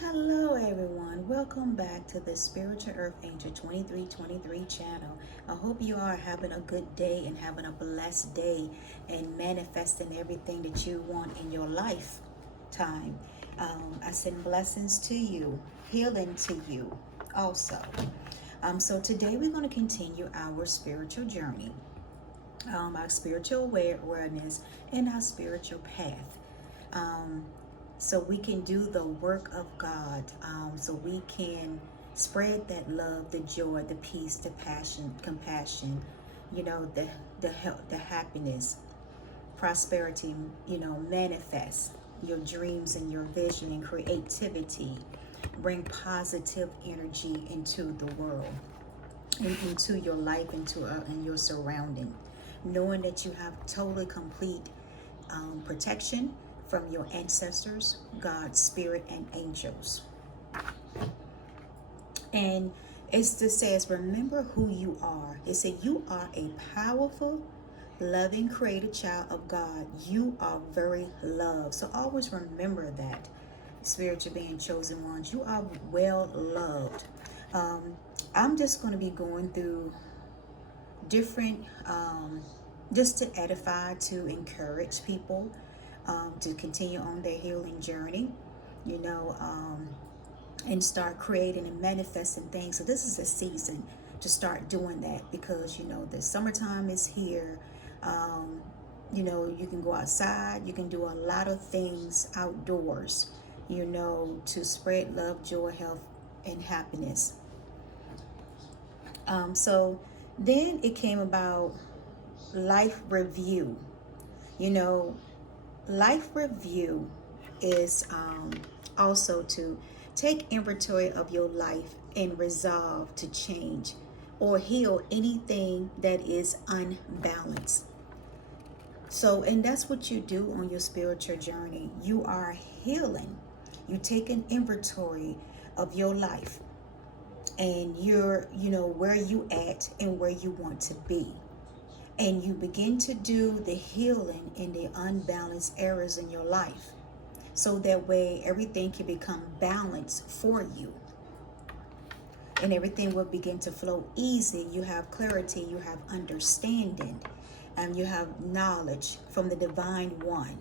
Hello everyone, welcome back to the Spiritual Earth Angel 2323 channel. I hope you are having a good day and having a blessed day and manifesting everything that you want in your lifetime. I send blessings to you, healing to you also. So today we're going to continue our spiritual journey, our spiritual awareness, and our spiritual path. Um, so we can do the work of God, so we can spread that love, the joy, the peace, the passion, compassion, the health, the happiness, prosperity, manifest your dreams and your vision and creativity. Bring positive energy into the world, into your life, in your surrounding, knowing that you have totally complete protection from your ancestors, God, spirit, and angels. And it says, remember who you are. It said, you are a powerful, loving, created child of God. You are very loved. So always remember that, spiritual being, chosen ones. You are well loved. I'm just going to be going through different, just to edify, to encourage people to continue on their healing journey, and start creating and manifesting things. So this is a season to start doing that, because the summertime is here. You can go outside, you can do a lot of things outdoors, to spread love, joy, health, and happiness. So then it came about life review. You know, life review is also to take inventory of your life and resolve to change or heal anything that is unbalanced. So, and that's what you do on your spiritual journey. You are healing. You take an inventory of your life, and you're, where you at and where you want to be. And you begin to do the healing in the unbalanced areas in your life, so that way everything can become balanced for you, and everything will begin to flow easy. You have clarity, you have understanding, and you have knowledge from the divine one.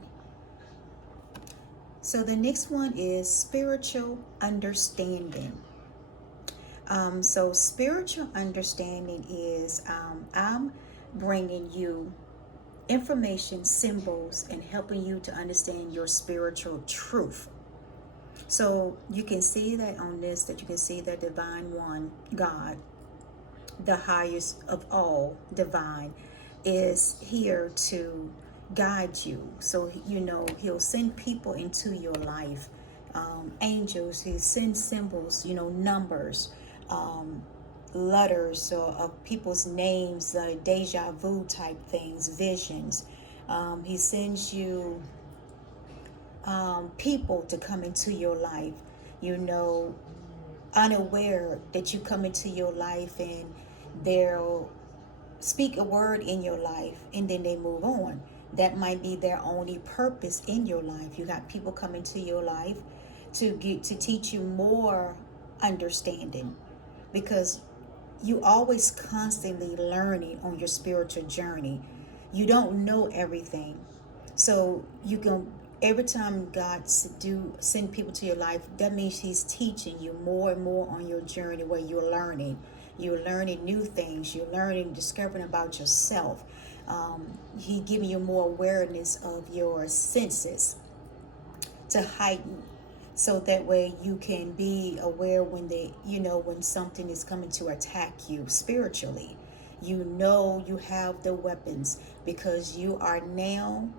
So the next one is spiritual understanding. So spiritual understanding is I'm bringing you information, symbols, and helping you to understand your spiritual truth. So you can see that on this, that you can see that divine one, God, the highest of all divine, is here to guide you. So he'll send people into your life, angels. He sends symbols, numbers, letters of people's names, deja vu type things, visions. He sends you people to come into your life, unaware that you come into your life, and they'll speak a word in your life and then they move on. That might be their only purpose in your life. You got people come into your life to teach you more understanding, because you always constantly learning on your spiritual journey. You don't know everything. So you can, every time God do send people to your life, that means he's teaching you more and more on your journey, where you're learning. You're learning new things. You're learning, discovering about yourself. He giving you more awareness of your senses to heighten, so that way you can be aware when when something is coming to attack you spiritually. You have the weapons, because you are now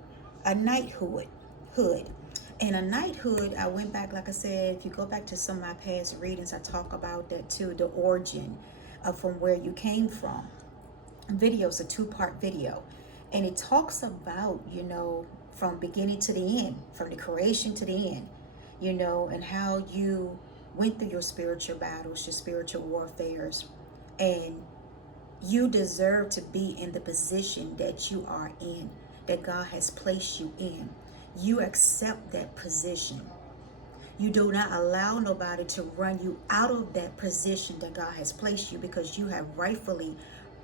a knighthood. And a knighthood, I went back, like I said, if you go back to some of my past readings, I talk about that too, the origin of from where you came from. Video's a two-part video, and it talks about, from beginning to the end, from the creation to the end, and how you went through your spiritual battles, your spiritual warfares, and you deserve to be in the position that you are in, that God has placed you in. You accept that position. You do not allow nobody to run you out of that position that God has placed you, because you have rightfully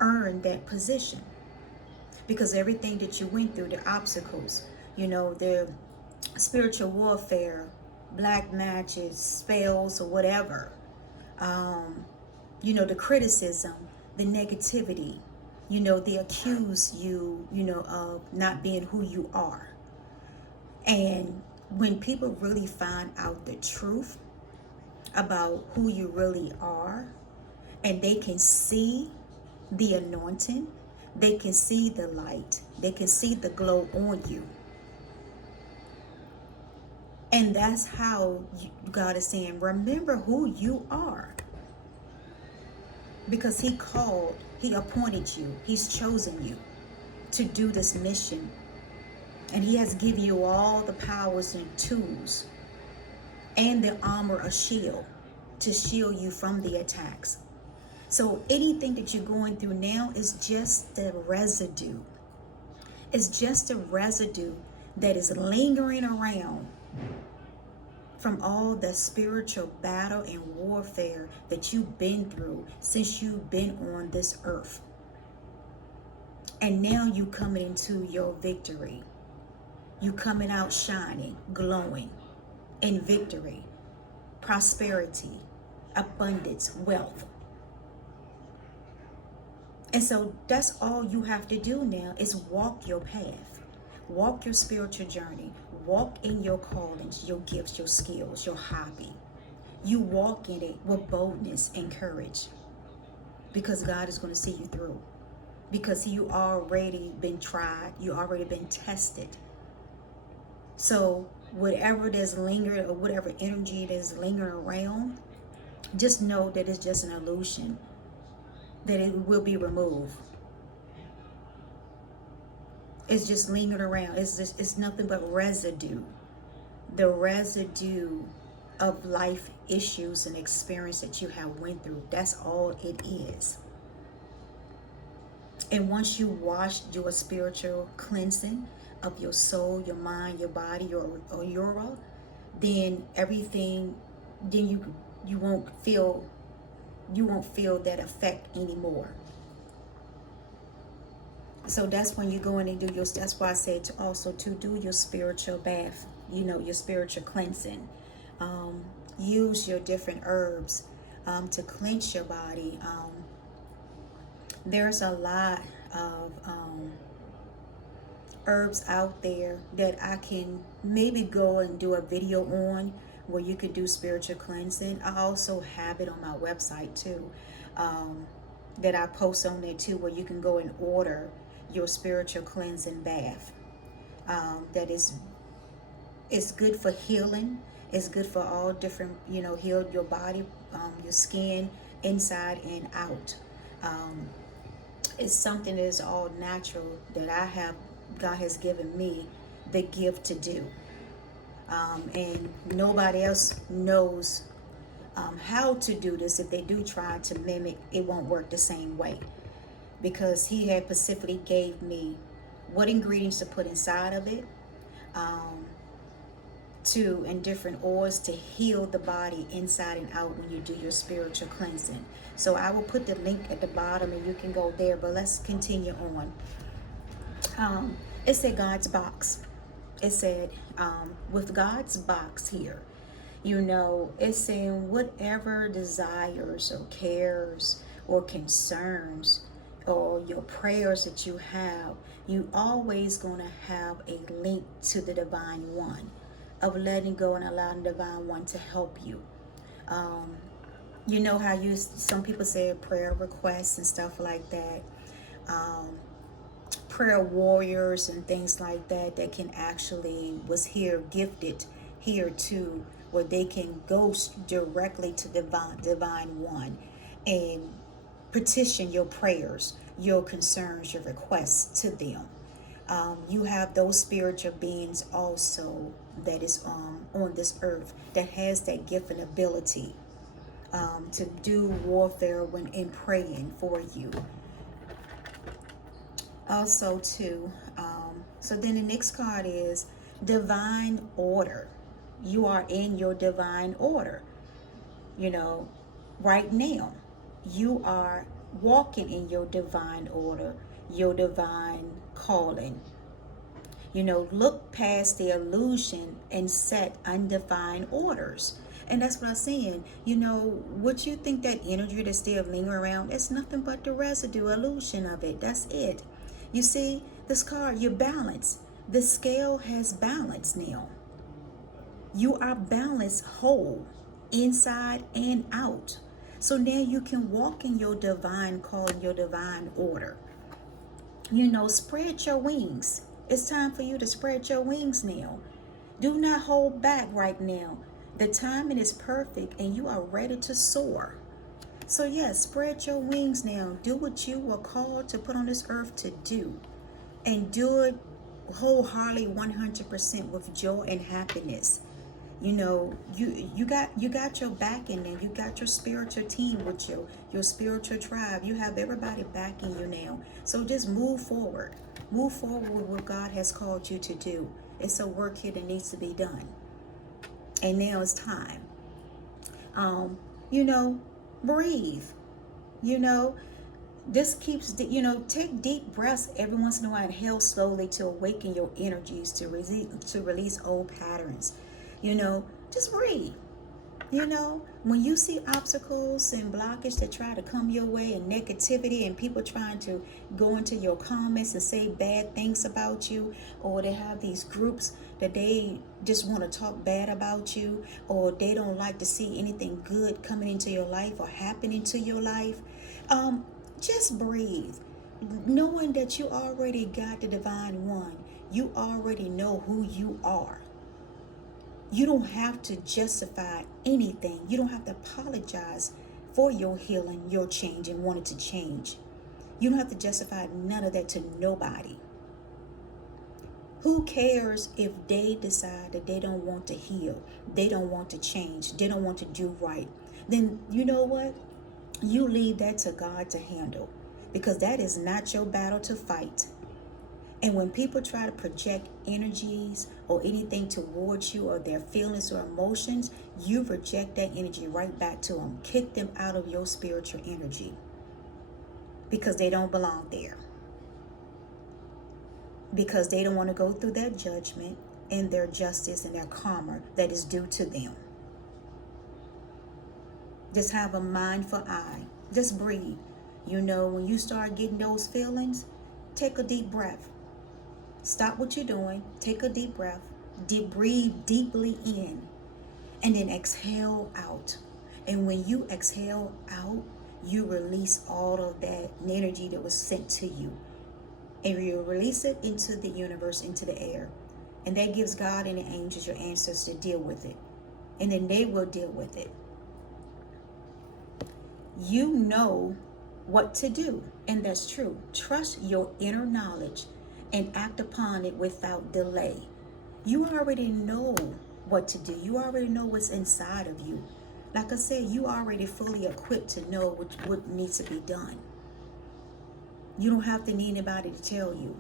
earned that position. Because everything that you went through, the obstacles, the spiritual warfare, black matches, spells, or whatever, the criticism, the negativity, they accuse you, of not being who you are. And when people really find out the truth about who you really are, and they can see the anointing, they can see the light, they can see the glow on you. And that's how God is saying, remember who you are. Because he called, he appointed you, he's chosen you to do this mission. And he has given you all the powers and tools and the armor, a shield, to shield you from the attacks. So anything that you're going through now is just the residue. It's just a residue that is lingering around from all the spiritual battle and warfare that you've been through since you've been on this earth. And now you coming into your victory. You coming out shining, glowing in victory, prosperity, abundance, wealth. And so that's all you have to do now is walk your path. Walk your spiritual journey. Walk in your callings, your gifts, your skills, your hobby. You walk in it with boldness and courage, because God is going to see you through. Because you already been tried. You already been tested. So whatever that's lingering, or whatever energy that's lingering around, just know that it's just an illusion, that it will be removed. It's just lingering around. It's nothing but residue. The residue of life issues and experience that you have went through. That's all it is. And once you wash, do a spiritual cleansing of your soul, your mind, your body, your aura, then everything, then you won't feel that effect anymore. So that's when you go in and do that's why I said to also to do your spiritual bath, your spiritual cleansing. Use your different herbs to cleanse your body. There's a lot of herbs out there that I can maybe go and do a video on, where you could do spiritual cleansing. I also have it on my website too, that I post on there too, where you can go and order your spiritual cleansing bath. That is, it's good for healing. It's good for all different, heal your body, your skin, inside and out. It's something that is all natural that God has given me the gift to do. And nobody else knows how to do this. If they do try to mimic, it won't work the same way, because he had specifically gave me what ingredients to put inside of it, and different oils to heal the body inside and out when you do your spiritual cleansing. So I will put the link at the bottom and you can go there, but let's continue on. It said God's box. It said, with God's box here, it's saying whatever desires or cares or concerns or your prayers that you have, you always going to have a link to the Divine One, of letting go and allowing the Divine One to help you. You know how some people say prayer requests and stuff like that. Prayer warriors and things like that can actually gifted here too, where they can go directly to divine one and petition your prayers, your concerns, your requests to them. You have those spiritual beings also that is on this earth that has that gift and ability to do warfare when in praying for you. Also too, so then the next card is divine order. You are in your divine order. You know, right now, you are walking in your divine order, your divine calling. You know, look past the illusion and set undefined orders. And that's what I'm saying. You know, what you think that energy that's still lingering around, it's nothing but the residue, illusion of it. That's it. You see, this card, you balance. The scale has balance now. You are balanced whole, inside and out. So now you can walk in your divine call, your divine order. You know, spread your wings. It's time for you to spread your wings now. Do not hold back right now. The timing is perfect and you are ready to soar. So, yes, spread your wings now. Do what you were called to put on this earth to do. And do it wholeheartedly, 100% with joy and happiness. You know, you got your backing, and you got your spiritual team with you, your spiritual tribe. You have everybody backing you now. So just move forward. Move forward with what God has called you to do. It's a work here that needs to be done. And now it's time. You know, breathe. You know, this keeps, you know, take deep breaths every once in a while and inhale slowly to awaken your energies, to release old patterns. You know, just breathe. You know, when you see obstacles and blockage that try to come your way, and negativity, and people trying to go into your comments and say bad things about you, or they have these groups that they just want to talk bad about you, or they don't like to see anything good coming into your life or happening to your life, just breathe. Knowing that you already got the divine one, you already know who you are. You don't have to justify anything. You don't have to apologize for your healing, your change, and wanting to change. You don't have to justify none of that to nobody. Who cares if they decide that they don't want to heal, they don't want to change, they don't want to do right? Then you know what? You leave that to God to handle, because that is not your battle to fight. And when people try to project energies or anything towards you, or their feelings or emotions, you reject that energy right back to them. Kick them out of your spiritual energy, because they don't belong there. Because they don't want to go through their judgment and their justice and their karma that is due to them. Just have a mindful eye. Just breathe. You know, when you start getting those feelings, take a deep breath. Stop what you're doing, take a deep breath, breathe deeply in, and then exhale out. And when you exhale out, you release all of that energy that was sent to you. And you release it into the universe, into the air. And that gives God and the angels, your ancestors, to deal with it. And then they will deal with it. You know what to do, and that's true. Trust your inner knowledge and act upon it without delay. You already know what to do. You already know what's inside of you. Like I said, you already fully equipped to know what needs to be done. You don't have to need anybody to tell you.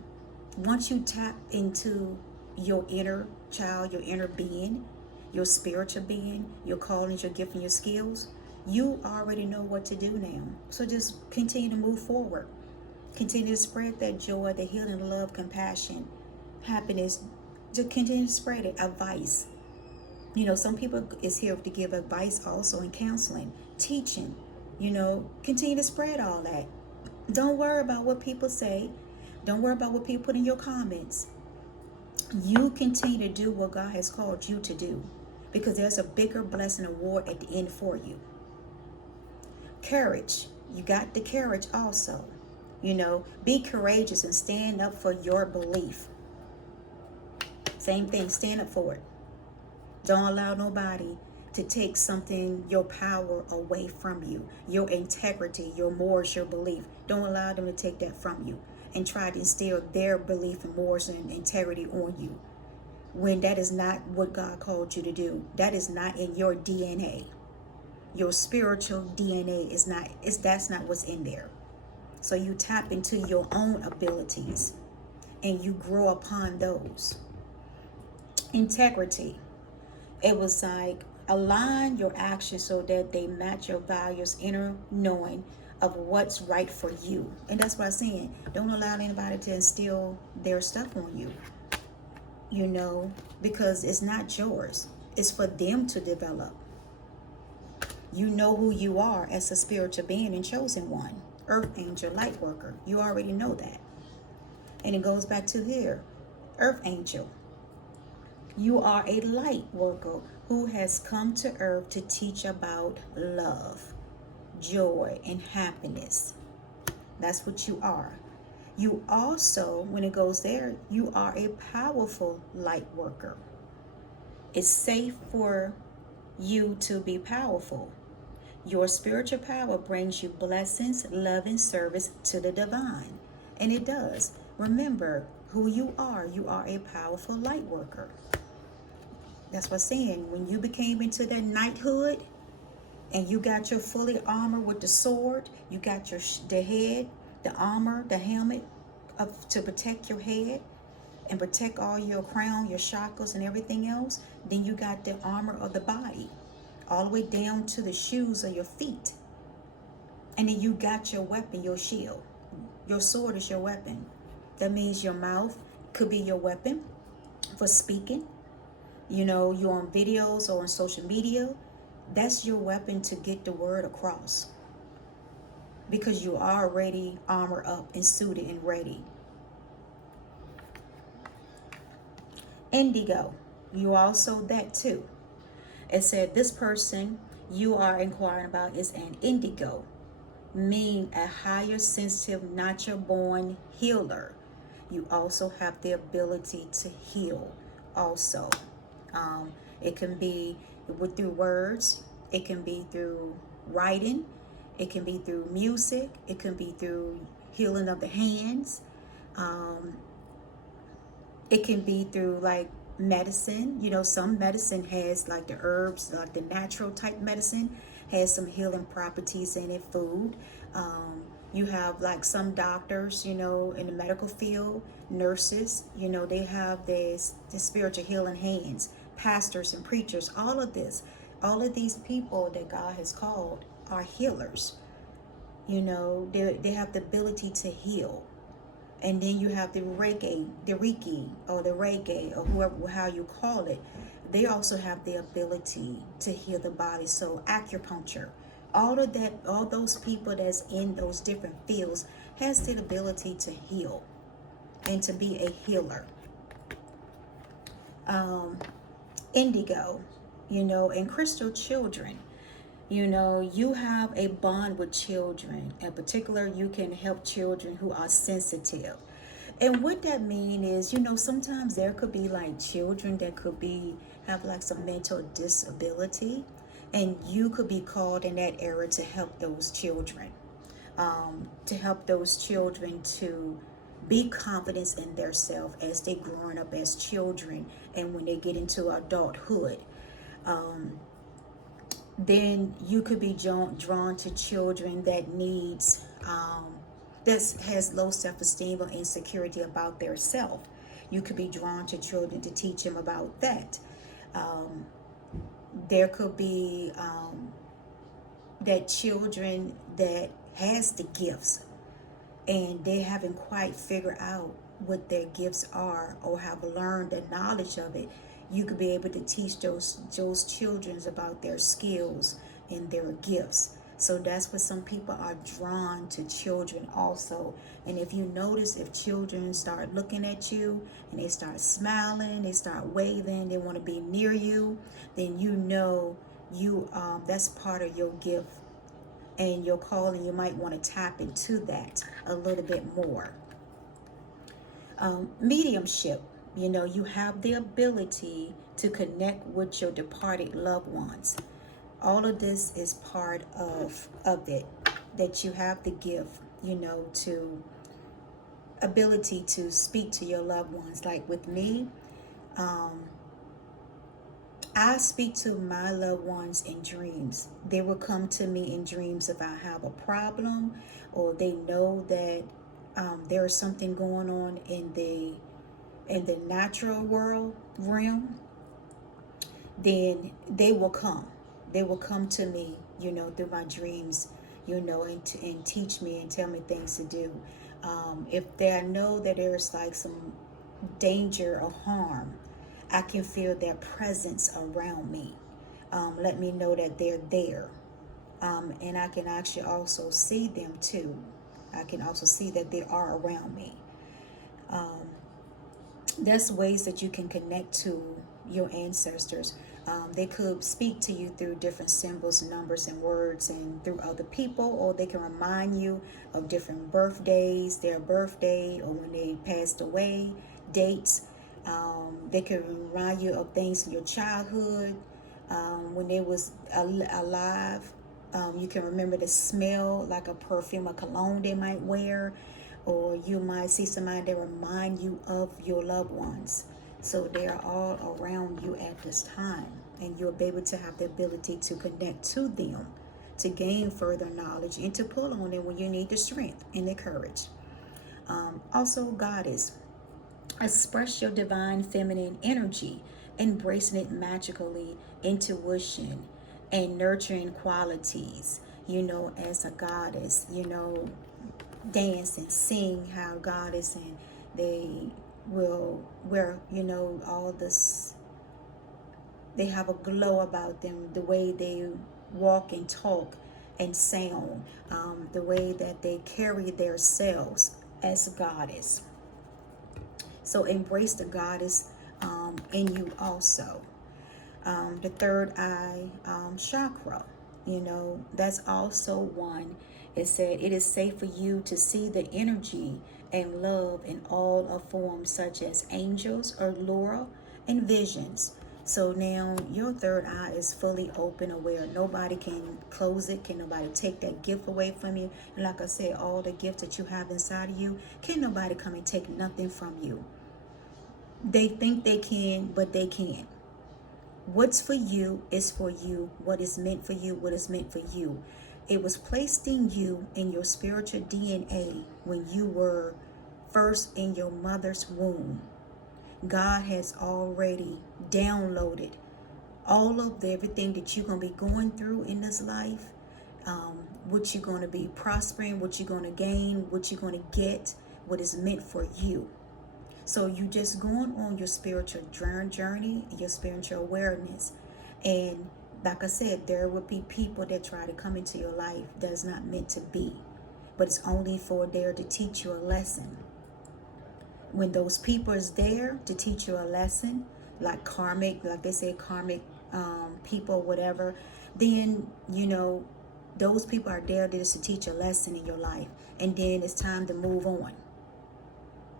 Once you tap into your inner child, your inner being, your spiritual being, your callings, your gift, and your skills, you already know what to do now. So just continue to move forward. Continue to spread that joy, the healing, love, compassion, happiness. Just continue to spread it. Advice. You know, some people is here to give advice also, in counseling, teaching. You know, continue to spread all that. Don't worry about what people say. Don't worry about what people put in your comments. You continue to do what God has called you to do, because there's a bigger blessing award at the end for you. Courage. You got the courage also. You know, be courageous and stand up for your belief. Same thing, stand up for it. Don't allow nobody to take something, your power, away from you. Your integrity, your morals, your belief. Don't allow them to take that from you and try to instill their belief and morals and integrity on you, when that is not what God called you to do. That is not in your DNA. Your spiritual DNA that's not what's in there. So you tap into your own abilities and you grow upon those. Integrity. It was like align your actions so that they match your values, inner knowing of what's right for you. And that's what I'm saying. Don't allow anybody to instill their stuff on you, because it's not yours. It's for them to develop. You know who you are as a spiritual being and chosen one. Earth angel, light worker. You already know that. And it goes back to here. Earth angel. You are a light worker who has come to earth to teach about love, joy, and happiness. That's what you are. You also, when it goes there, you are a powerful light worker. It's safe for you to be powerful. Your spiritual power brings you blessings, love, and service to the divine. And it does. Remember who you are. You are a powerful light worker. That's what I'm saying. When you became into that knighthood and you got your fully armor with the sword, you got the head, the armor, the helmet to protect your head and protect all your crown, your chakras, and everything else. Then you got the armor of the body, all the way down to the shoes of your feet. And then you got your weapon, your shield. Your sword is your weapon. That means your mouth could be your weapon for speaking. You're on videos or on social media. That's your weapon to get the word across. Because you are already armored up and suited and ready. Indigo. You also that too. It said this person you are inquiring about is an indigo, mean a higher sensitive, natural born healer. You also have the ability to heal also. It can be through words, it can be through writing, it can be through music, it can be through healing of the hands, it can be through like medicine. Some medicine has like the herbs, like the natural type medicine has some healing properties in it. Food, you have like some doctors, in the medical field, nurses, they have this spiritual healing hands, pastors and preachers. All of these people that God has called are healers. They have the ability to heal. And then you have the Reiki, or the reggae, or whoever, how you call it. They also have the ability to heal the body. So acupuncture, all of that, all those people that's in those different fields has the ability to heal and to be a healer. Indigo, and crystal children. You have a bond with children. In particular, you can help children who are sensitive. And what that means is, sometimes there could be like children that could have like some mental disability, and you could be called in that era to help those children, to be confident in their self as they growing up as children, and when they get into adulthood. Then you could be drawn to children that has low self-esteem or insecurity about their self. You could be drawn to children to teach them about that. There could be that children that has the gifts and they haven't quite figured out what their gifts are or have learned the knowledge of it. You could be able to teach those children about their skills and their gifts. So that's what some people are drawn to children also. And if you notice, if children start looking at you and they start smiling, they start waving, they want to be near you, then that's part of your gift and your calling. You might want to tap into that a little bit more. Mediumship. You have the ability to connect with your departed loved ones. All of this is part of it, that you have the gift, to ability to speak to your loved ones. Like with me, I speak to my loved ones in dreams. They will come to me in dreams if I have a problem, or they know that there is something going on in the natural realm, then they will come. They will come to me, through my dreams, and teach me and tell me things to do. If they know that there's like some danger or harm, I can feel their presence around me. Let me know that they're there. And I can actually also see them too. I can also see that they are around me. Um, there's ways that you can connect to your ancestors. They could speak to you through different symbols, numbers, and words, and through other people, or they can remind you of different birthdays, their birthday, or when they passed away, dates. They can remind you of things in your childhood, when they was alive. You can remember the smell, like a perfume, a cologne they might wear, or you might see somebody that remind you of your loved ones. So they are all around you at this time, and you'll be able to have the ability to connect to them, to gain further knowledge, and to pull on them when you need the strength and the courage. Also, goddess, express your divine feminine energy, embracing it magically, intuition, and nurturing qualities. As a goddess, dance and sing how goddess, and they will wear, all this. They have a glow about them, the way they walk and talk and sound, the way that they carry themselves as a goddess. So embrace the goddess in you also. The third eye chakra, that's also one. It said it is safe for you to see the energy and love in all of forms, such as angels, aurora, and visions. So now your third eye is fully open, aware. Nobody can close it. Can nobody take that gift away from you? And like I said, all the gifts that you have inside of you, can nobody come and take nothing from you. They think they can, but they can't. What's for you is for you. What is meant for you, what is meant for you. It was placed in you in your spiritual DNA when you were first in your mother's womb. God has already downloaded all of everything that you're going to be going through in this life, what you're going to be prospering, what you're going to gain, what you're going to get, what is meant for you. So you just going on your spiritual journey, your spiritual awareness. And like I said, there will be people that try to come into your life that's not meant to be. But it's only for there to teach you a lesson. When those people is there to teach you a lesson, like karmic, like they say, karmic people, whatever, then, those people are there just to teach a lesson in your life. And then it's time to move on.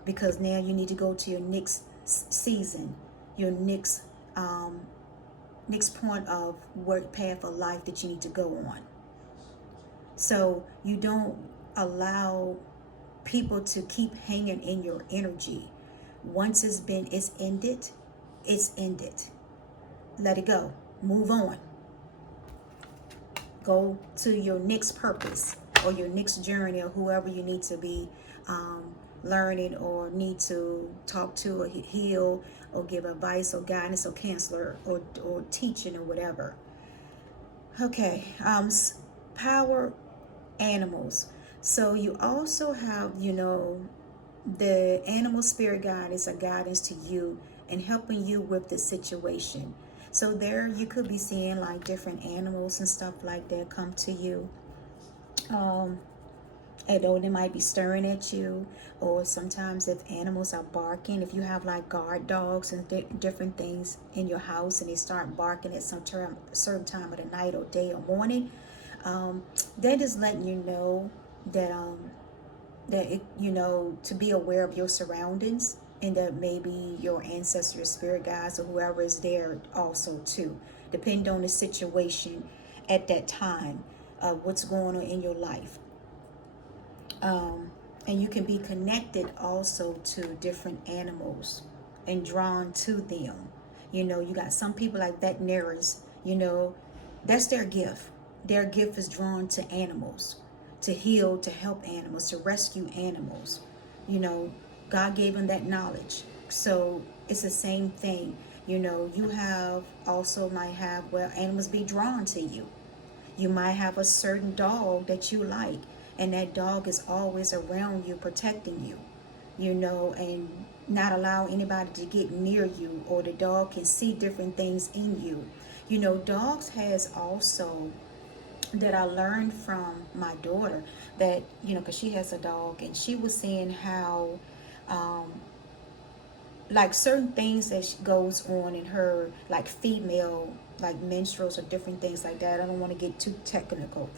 Because now you need to go to your next season, your next point of work path of life that you need to go on. So you don't allow people to keep hanging in your energy. Once it's ended, it's ended. Let it go. Move on. Go to your next purpose or your next journey, or whoever you need to be learning or need to talk to or heal or give advice or guidance or counselor or teaching or whatever. Okay, power animals. So you also have, the animal spirit guide is a guidance to you and helping you with the situation. So there you could be seeing like different animals and stuff like that come to you. Although they might be staring at you, or sometimes if animals are barking, if you have like guard dogs and different things in your house and they start barking at some certain time of the night or day or morning, they're just letting you know that to be aware of your surroundings, and that maybe your ancestors, spirit guides, or whoever is there also too, depending on the situation at that time, what's going on in your life. And you can be connected also to different animals and drawn to them. You got some people like veterinarians, that's their gift. Their gift is drawn to animals, to heal, to help animals, to rescue animals. God gave them that knowledge. So it's the same thing. You know, you have also might have where animals be drawn to you. You might have a certain dog that you like, and that dog is always around you, protecting you, you know, and not allow anybody to get near you, or the dog can see different things in you. You know, dogs has also, that I learned from my daughter, that, you know, because she has a dog, and she was saying how, um, like certain things that goes on in her, like female, like menstruals or different things like that. I don't want to get too technical,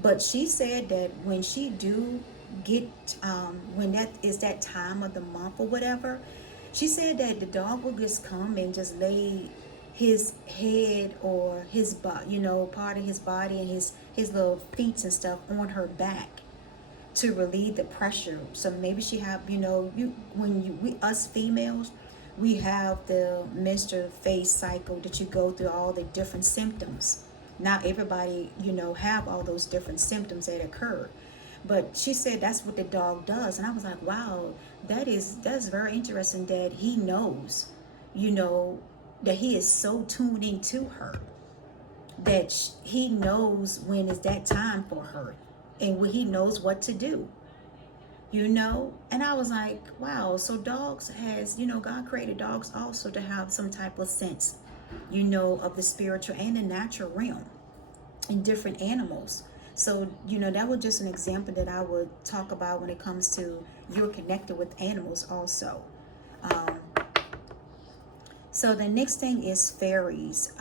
but she said that when she do get, when that is that time of the month or whatever, she said that the dog will just come and just lay his head or his body, you know, part of his body and his little feet and stuff on her back to relieve the pressure. So maybe she have, you know, you when you we us females, we have the menstrual phase cycle that you go through all the different symptoms. Not everybody, you know, have all those different symptoms that occur. But she said that's what the dog does, and I was like, wow, that's very interesting that he knows, you know, that he is so tuned into her, that he knows when is that time for her, and when he knows what to do, you know. And I was like, wow, so dogs has, you know, God created dogs also to have some type of sense, you know, of the spiritual and the natural realm in different animals. So, you know, that was just an example that I would talk about when it comes to you're connected with animals also. um, so the next thing is fairies.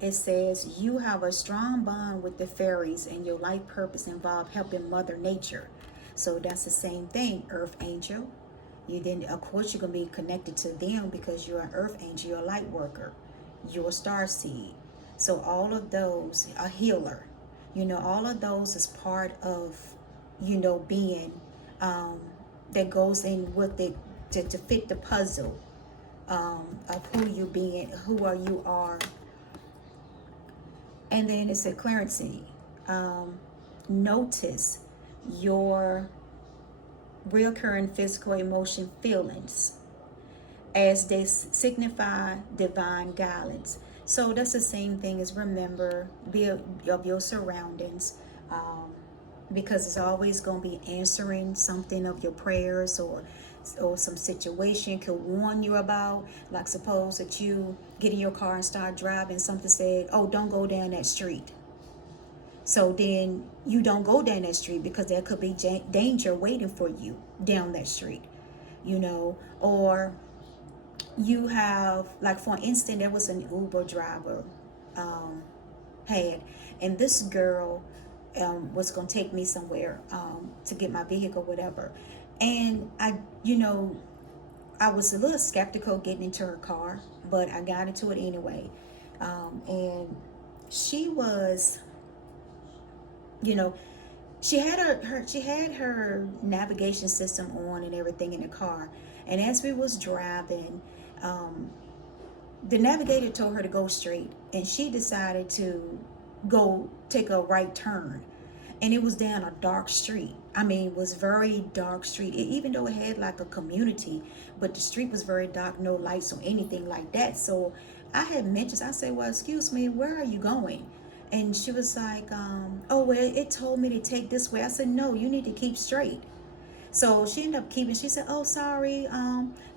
It says you have a strong bond with the fairies, and your life purpose involve helping Mother Nature. So that's the same thing, Earth Angel. You then, of course, you're gonna be connected to them because you're an Earth Angel, you're a light worker, you're a star seed. So all of those, a healer. You know, all of those is part of, you know, being, um, that goes in with it to fit the puzzle, of who you being, who are you are. And then it's a clarity. Um, Notice your recurring physical emotion feelings as they signify divine guidance. So that's the same thing as remember, be of your surroundings, um, because it's always going to be answering something of your prayers, or some situation could warn you about. Like suppose that you get in your car and start driving, something said, oh, don't go down that street. So then you don't go down that street because there could be danger waiting for you down that street, you know. Or you have, like for instance, there was an Uber driver, um, had, and this girl, was going to take me somewhere, to get my vehicle, whatever. And I, you know, I was a little skeptical getting into her car, but I got into it anyway. And she was, you know, she had her navigation system on and everything in the car. And as we was driving, um, the navigator told her to go straight, and she decided to go take a right turn, and it was down a dark street. I mean, it was very dark street, even though it had like a community, but the street was very dark, no lights or anything like that. So I had mentioned, I said, well, excuse me, where are you going? And she was like, oh, well, it told me to take this way. I said, no, you need to keep straight. So she ended up keeping, she said, oh, sorry,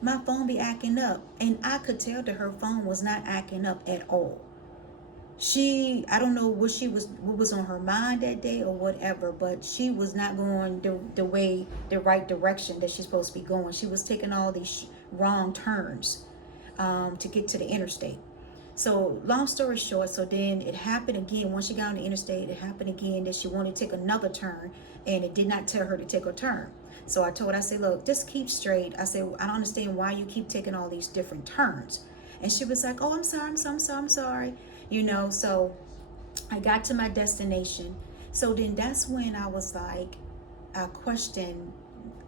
my phone be acting up. And I could tell that her phone was not acting up at all. I don't know what was on her mind that day or whatever, but she was not going the right direction that she's supposed to be going. She was taking all these wrong turns, to get to the interstate. So long story short, so then it happened again. Once she got on the interstate, it happened again that she wanted to take another turn, and it did not tell her to take a turn. So I told her, I said, look, just keep straight. I said, I don't understand why you keep taking all these different turns. And she was like, oh, I'm sorry, I'm sorry. You know, so I got to my destination. So then that's when I was like, I questioned,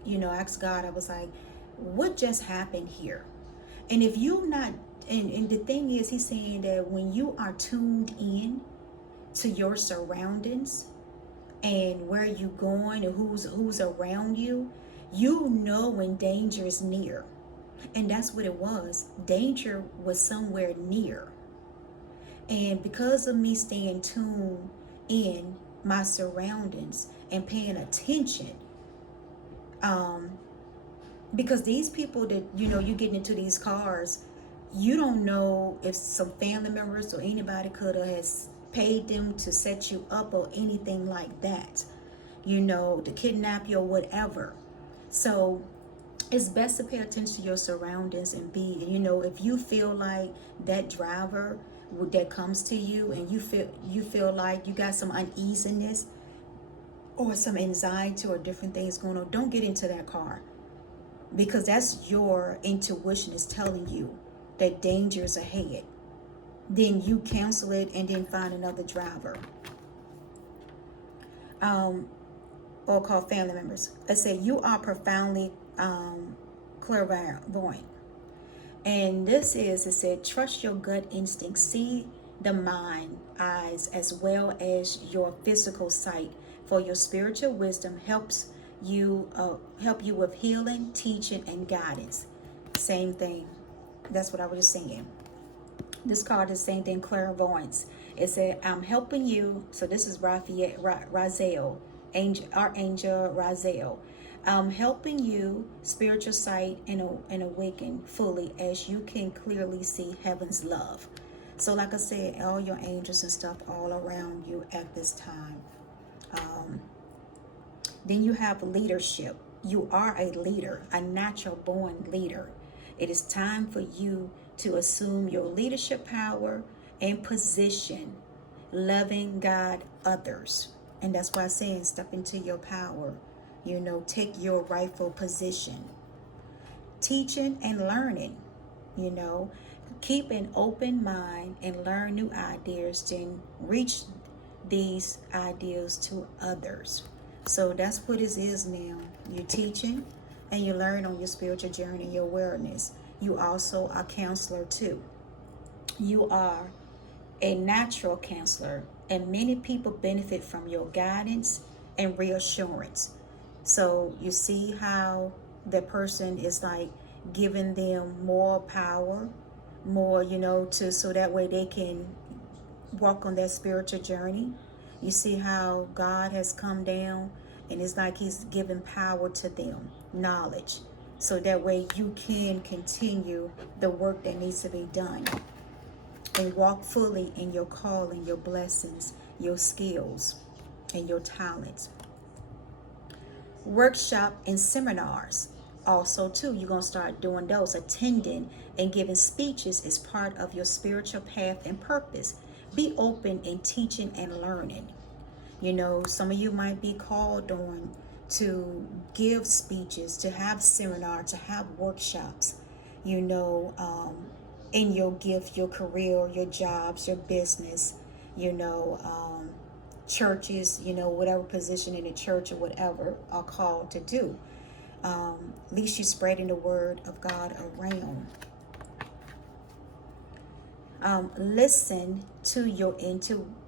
you know, asked God, I was like, what just happened here? And if you're not, and the thing is, he's saying that when you are tuned in to your surroundings and where you going and who's around you, you know when danger is near. And that's what it was. Danger was somewhere near. And because of me staying tuned in my surroundings and paying attention, um, because these people that, you get into these cars, you don't know if some family members or anybody could have has paid them to set you up or anything like that, to kidnap you or whatever. So it's best to pay attention to your surroundings and be, if you feel like that driver that comes to you and you feel like you got some uneasiness or some anxiety or different things going on, don't get into that car, because that's your intuition is telling you that danger is ahead. Then you cancel it and then find another driver, or call family members. Let's say you are profoundly clairvoyant. And this is, it said, trust your gut instinct. See the mind, eyes, as well as your physical sight. For your spiritual wisdom help you with healing, teaching, and guidance. Same thing. That's what I was just saying. This card is the same thing, clairvoyance. It said, I'm helping you. So this is Raziel, Archangel Raziel. I'm helping you spiritual sight and awaken fully as you can clearly see heaven's love. So like I said, all your angels and stuff all around you at this time. Then you have leadership. You are a leader, a natural born leader. It is time for you to assume your leadership power and position, loving God, others. And that's why I'm saying step into your power. Take your rightful position. Teaching and learning, you know, keep an open mind and learn new ideas, then reach these ideas to others. So that's what it is now. You're teaching and you learn on your spiritual journey, your awareness. You also are a counselor too. You are a natural counselor, and many people benefit from your guidance and reassurance. So you see how the person is like giving them more power, more, to so that way they can walk on that spiritual journey. You see how God has come down and it's like he's giving power to them, knowledge. So that way you can continue the work that needs to be done and walk fully in your calling, your blessings, your skills, and your talents. Workshop and seminars. Also, too, you're going to start doing those. Attending and giving speeches is part of your spiritual path and purpose. Be open in teaching and learning. Some of you might be called on to give speeches, to have seminars, to have workshops, in your gift, your career, your jobs, your business, churches, whatever position in the church or whatever are called to do. At least you're spreading the word of God around. Listen to your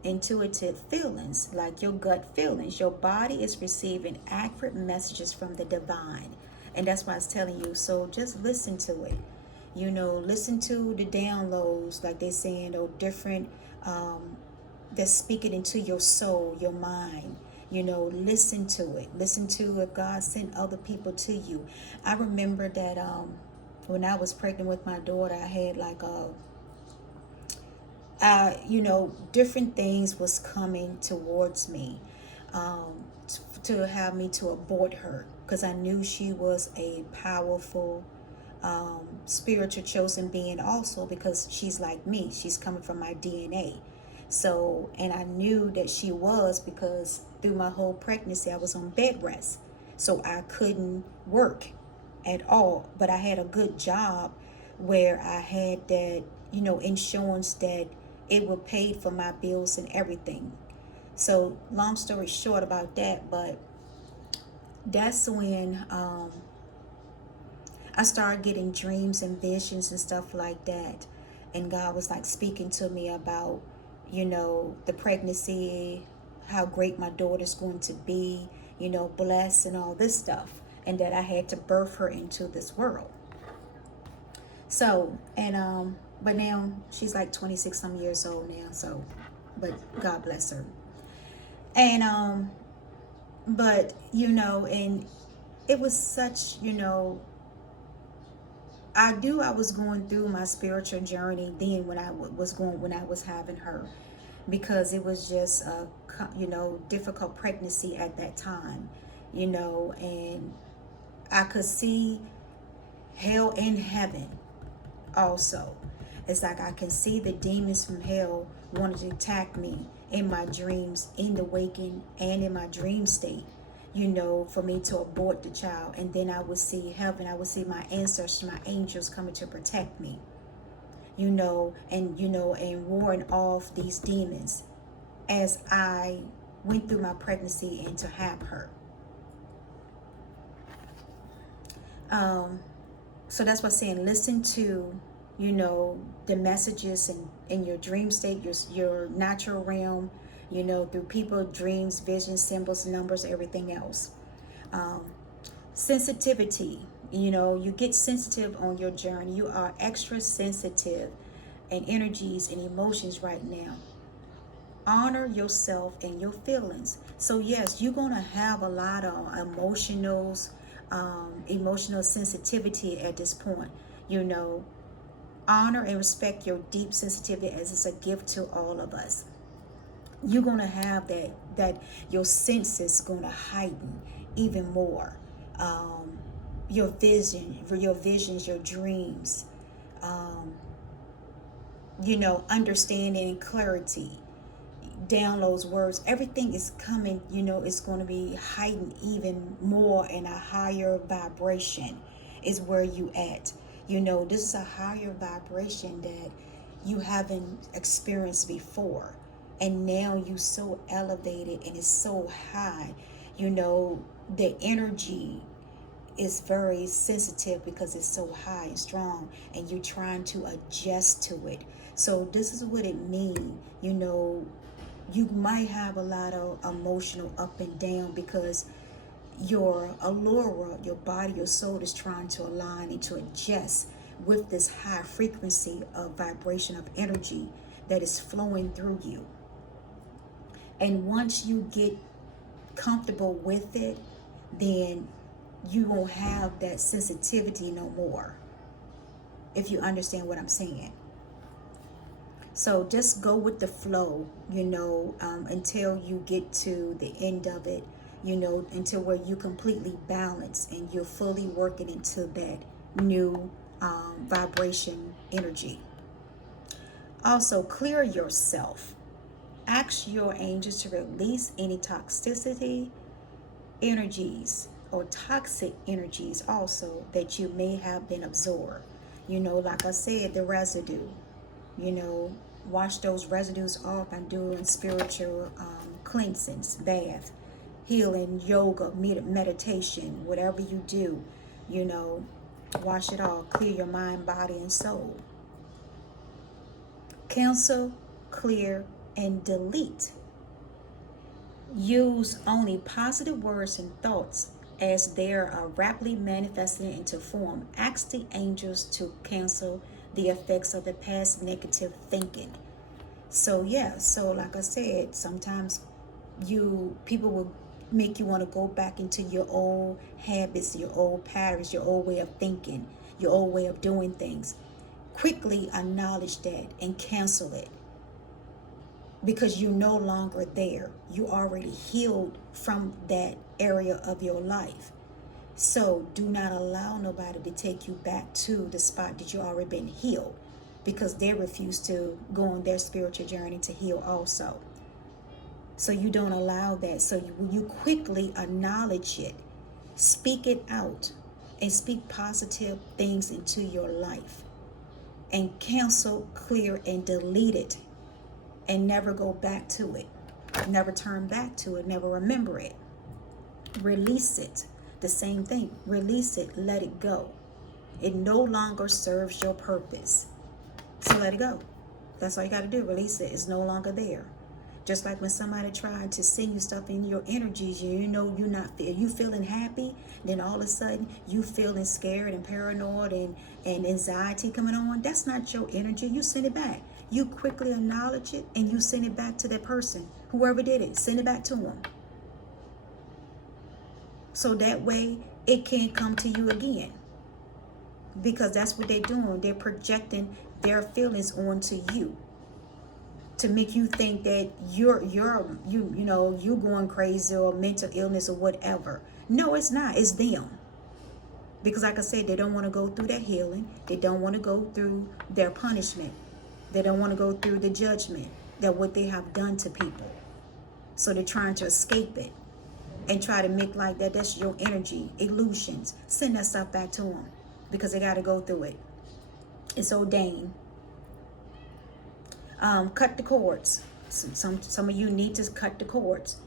intuitive feelings, like your gut feelings. Your body is receiving accurate messages from the divine. And that's why I was telling you. So just listen to it. Listen to the downloads, like they're saying, or different, that's speaking into your soul, your mind. Listen to it. Listen to if God sent other people to you. I remember that when I was pregnant with my daughter, I had like different things was coming towards me, to have me to abort her, because I knew she was a powerful spiritual chosen being also, because she's like me. She's coming from my DNA. So, and I knew that she was, because through my whole pregnancy I was on bed rest, so I couldn't work at all. But I had a good job where I had that, insurance that it would pay for my bills and everything. So long story short about that, but that's when I started getting dreams and visions and stuff like that. And God was like speaking to me about, the pregnancy, how great my daughter's going to be, blessed and all this stuff. And that I had to birth her into this world. So, and but now she's like 26 some years old now. So, but God bless her. And but and it was such, I was going through my spiritual journey then when when I was having her, because it was just a difficult pregnancy at that time, and I could see hell and heaven also. It's like I can see the demons from hell wanting to attack me in my dreams, in the waking and in my dream state, for me to abort the child. And then I would see heaven, I would see my ancestors, my angels coming to protect me, and warring off these demons as I went through my pregnancy and to have her. So that's what I'm saying. Listen to, the messages in your dream state, your natural realm, through people, dreams, visions, symbols, numbers, everything else. Um, Sensitivity, you get sensitive on your journey. You are extra sensitive and energies and emotions right now. Honor yourself and your feelings. So yes, you're gonna have a lot of emotional sensitivity at this point. you know Honor and respect your deep sensitivity, as it's a gift to all of us. You're gonna have that your senses gonna heighten even more. um your visions, your dreams, um understanding and clarity, downloads, words, everything is coming. It's going to be heightened even more, in a higher vibration is where you at. This is a higher vibration that you haven't experienced before, and now you so elevated and it's so high. The energy is very sensitive because it's so high and strong, and you're trying to adjust to it. So this is what it means. You might have a lot of emotional up and down because your allura, your body, your soul is trying to align and to adjust with this high frequency of vibration of energy that is flowing through you. And once you get comfortable with it, then you won't have that sensitivity no more, if you understand what I'm saying. So just go with the flow, until you get to the end of it, until where you completely balance and you're fully working into that new vibration energy. Also, clear yourself. Ask your angels to release any toxicity energies or toxic energies also that you may have been absorbed. Like I said, the residue, wash those residues off by doing spiritual cleansings, bath, healing, yoga, meditation, whatever you do, wash it all, clear your mind, body, and soul. Cancel, clear, and delete. Use only positive words and thoughts as they are rapidly manifesting into form. Ask the angels to cancel the effects of the past negative thinking. So yeah, so like I said, sometimes people will make you want to go back into your old habits, your old patterns, your old way of thinking, your old way of doing things. Quickly acknowledge that and cancel it, because you're no longer there. You already healed from that area of your life. So do not allow nobody to take you back to the spot that you already been healed, because they refuse to go on their spiritual journey to heal also. So you don't allow that. So you quickly acknowledge it, speak it out, and speak positive things into your life, and cancel, clear, and delete it, and never go back to it. Never turn back to it. Never remember it. Release it. The same thing. Release it. Let it go. It no longer serves your purpose. So let it go. That's all you got to do. Release it. It's no longer there. Just like when somebody tried to send you stuff in your energies, you know you're not you feeling happy, then all of a sudden you feeling scared and paranoid and anxiety coming on. That's not your energy. You send it back. You quickly acknowledge it and you send it back to that person, whoever did it. Send it back to them. So that way it can't come to you again. Because that's what they're doing. They're projecting their feelings onto you to make you think that you going crazy or mental illness or whatever. No, it's not. It's them. Because like I said, they don't want to go through that healing. They don't want to go through their punishment. They don't want to go through the judgment that what they have done to people. So they're trying to escape it and try to make like that's your energy, illusions. Send that stuff back to them because they got to go through it. It's ordained. Cut the cords. Some of you need to cut the cords.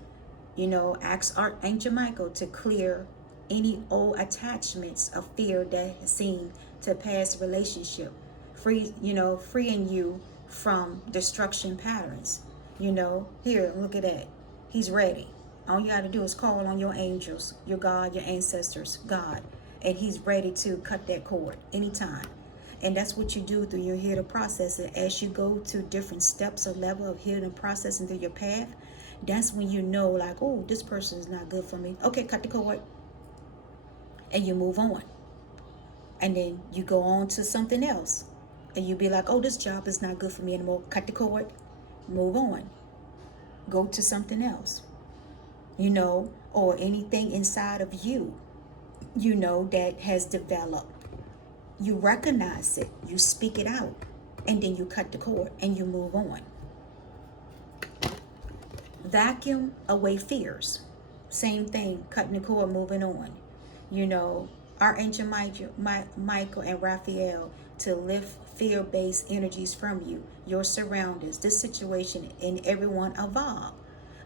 Ask Archangel Michael to clear any old attachments of fear that seem to past relationship, freeing you from destruction patterns. Here, look at that. He's ready. All you got to do is call on your angels, your God, your ancestors, God, and he's ready to cut that cord anytime. And that's what you do through your healing process. And as you go to different steps or level of healing and processing through your path, that's when you know, like, oh, this person is not good for me. Okay, cut the cord. And you move on. And then you go on to something else. And you be like, oh, this job is not good for me anymore. Cut the cord. Move on. Go to something else. Or anything inside of you, that has developed. You recognize it, you speak it out, and then you cut the cord and you move on. Vacuum away fears. Same thing, cutting the cord, moving on. Archangel Michael and Raphael to lift fear-based energies from you, your surroundings, this situation, and everyone involved.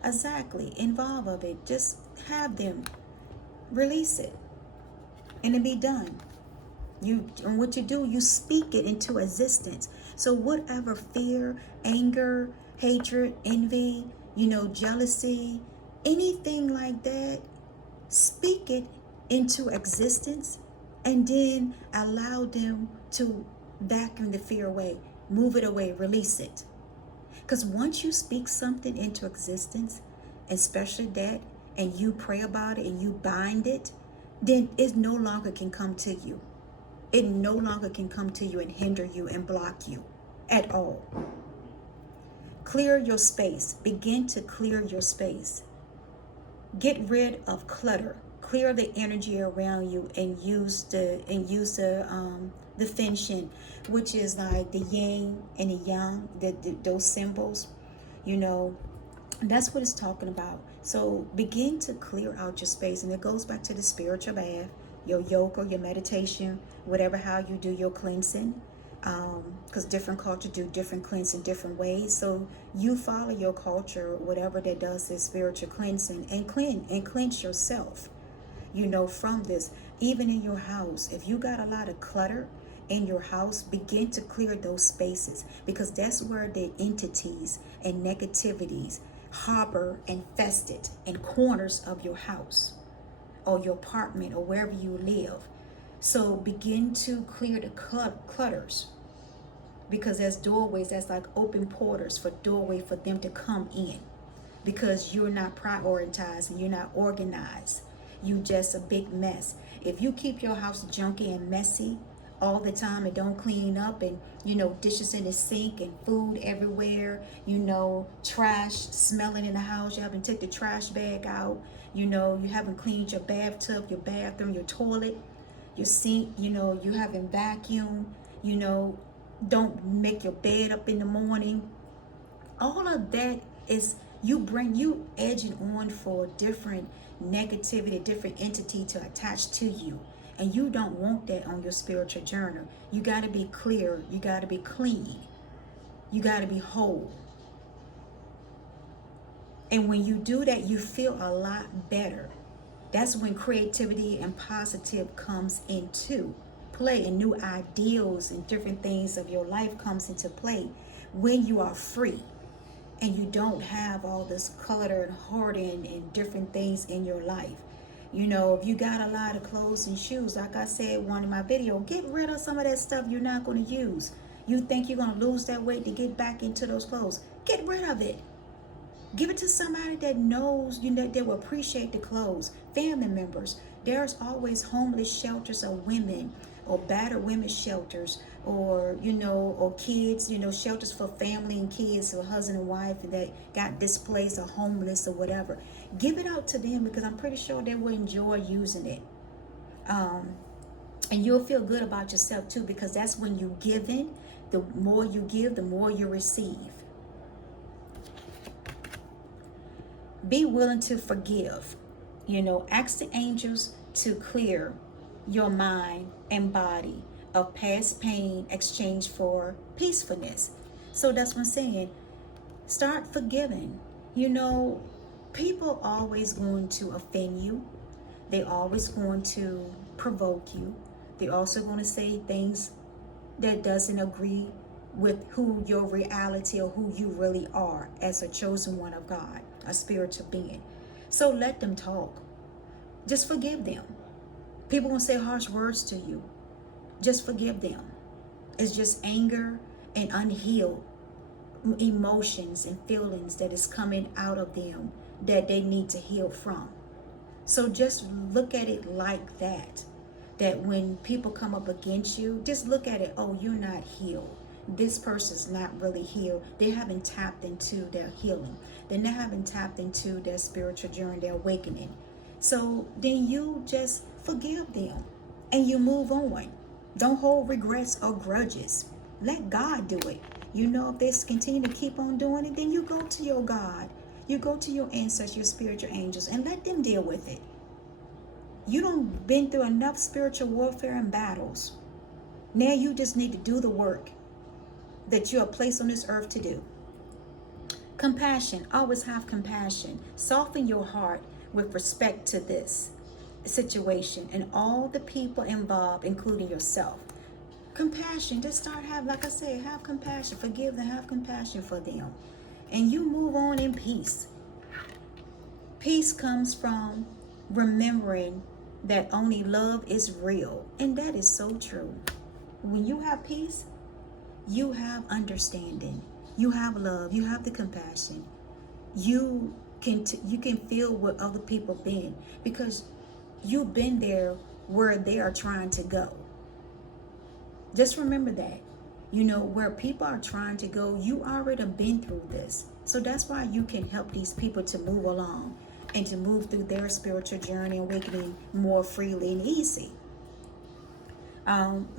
Exactly, involved of it. Just have them release it, and it be done. And what you do, you speak it into existence. So whatever fear, anger, hatred, envy, jealousy, anything like that, speak it into existence and then allow them to vacuum the fear away, move it away, release it. Because once you speak something into existence, especially that, and you pray about it and you bind it, then it no longer can come to you. It no longer can come to you and hinder you and block you at all. Clear your space. Begin to clear your space. Get rid of clutter. Clear the energy around you and use the Feng Shui, which is like the yin and the yang, those symbols. That's what it's talking about. So begin to clear out your space, and it goes back to the spiritual bath, your yoga, your meditation, whatever, how you do your cleansing, because different cultures do different cleansing different ways. So you follow your culture, whatever that does is spiritual cleansing, and cleanse yourself, from this. Even in your house, if you got a lot of clutter in your house, begin to clear those spaces, because that's where the entities and negativities harbor and fest in corners of your house or your apartment or wherever you live. So begin to clear the clutters, because there's doorways, that's like open portals for doorway for them to come in, because you're not prioritized and you're not organized. You just a big mess. If you keep your house junky and messy all the time and don't clean up, and dishes in the sink and food everywhere, trash smelling in the house, you haven't taken the trash bag out, you haven't cleaned your bathtub, your bathroom, your toilet, your sink, you haven't vacuumed, don't make your bed up in the morning. All of that is you edging on for different negativity, different entity to attach to you. And you don't want that on your spiritual journey. You got to be clear. You got to be clean. You got to be whole. And when you do that, you feel a lot better. That's when creativity and positive comes into play, and new ideals and different things of your life comes into play when you are free. and you don't have all this clutter and hoarding and different things in your life. You know, if you got a lot of clothes and shoes, like I said one in my video, get rid of some of that stuff you're not going to use. You think you're going to lose that weight to get back into those clothes. Get rid of it. Give it to somebody that knows, you know, that will appreciate the clothes. Family members. There's always homeless shelters of women, or battered women's shelters, or, you know, or kids, you know, shelters for family and kids, or husband and wife that got displaced or homeless or whatever. Give it out to them, because I'm pretty sure they will enjoy using it. And you'll feel good about yourself too, because that's when you give in. The more you give, the more you receive. Be willing to forgive. You know, ask the angels to clear your mind and body of past pain, exchange for peacefulness. So that's what I'm saying. Start forgiving. You know, people always going to offend you. They always going to provoke you. They're also going to say things that doesn't agree with who your reality or who you really are as a chosen one of God, a spiritual being. So let them talk. Just forgive them. People gonna say harsh words to you. Just forgive them. It's just anger and unhealed emotions and feelings that is coming out of them that they need to heal from. So just look at it like that. That when people come up against you, just look at it, oh, you're not healed. This person's not really healed. They haven't tapped into their healing. They haven't tapped into their spiritual journey, their awakening. So then you just forgive them and you move on. Don't hold regrets or grudges. Let God do it. You know, if they continue to keep on doing it, then you go to your God. You go to your ancestors, your spiritual angels, and let them deal with it. You don't been through enough spiritual warfare and battles. Now you just need to do the work that you are placed on this earth to do. Compassion. Always have compassion. Soften your heart with respect to this situation and all the people involved, including yourself. Compassion. Just start having, like I said, have compassion. Forgive them. Have compassion for them. And you move on in peace. Peace comes from remembering that only love is real. And that is so true. When you have peace, you have understanding. You have love. You have the compassion. You can feel what other people been, because you've been there where they are trying to go. Just remember that. You know, where people are trying to go, you already been through this. So that's why you can help these people to move along and to move through their spiritual journey, awakening more freely and easy.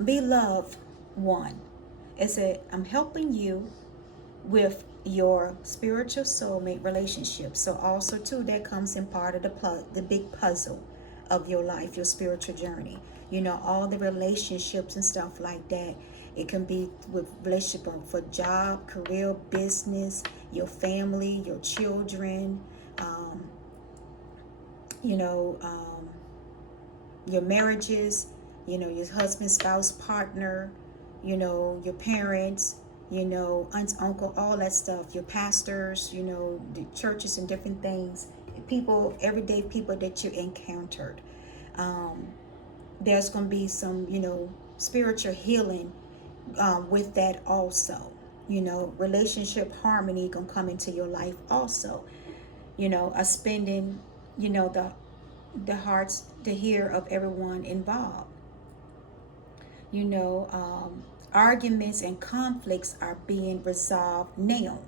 Be loved one. It said, I'm helping you with your spiritual soulmate relationship. So also too, that comes in part of the big puzzle of your life, your spiritual journey. You know, all the relationships and stuff like that. It can be with relationship for job, career, business, your family, your children, your marriages, your husband, spouse, partner, your parents, aunts, uncle, all that stuff, your pastors, the churches and different things, people, everyday people that you encountered. There's going to be some, spiritual healing with that also. Relationship harmony going to come into your life also. A spending, the hearts to hear of everyone involved. Arguments and conflicts are being resolved now.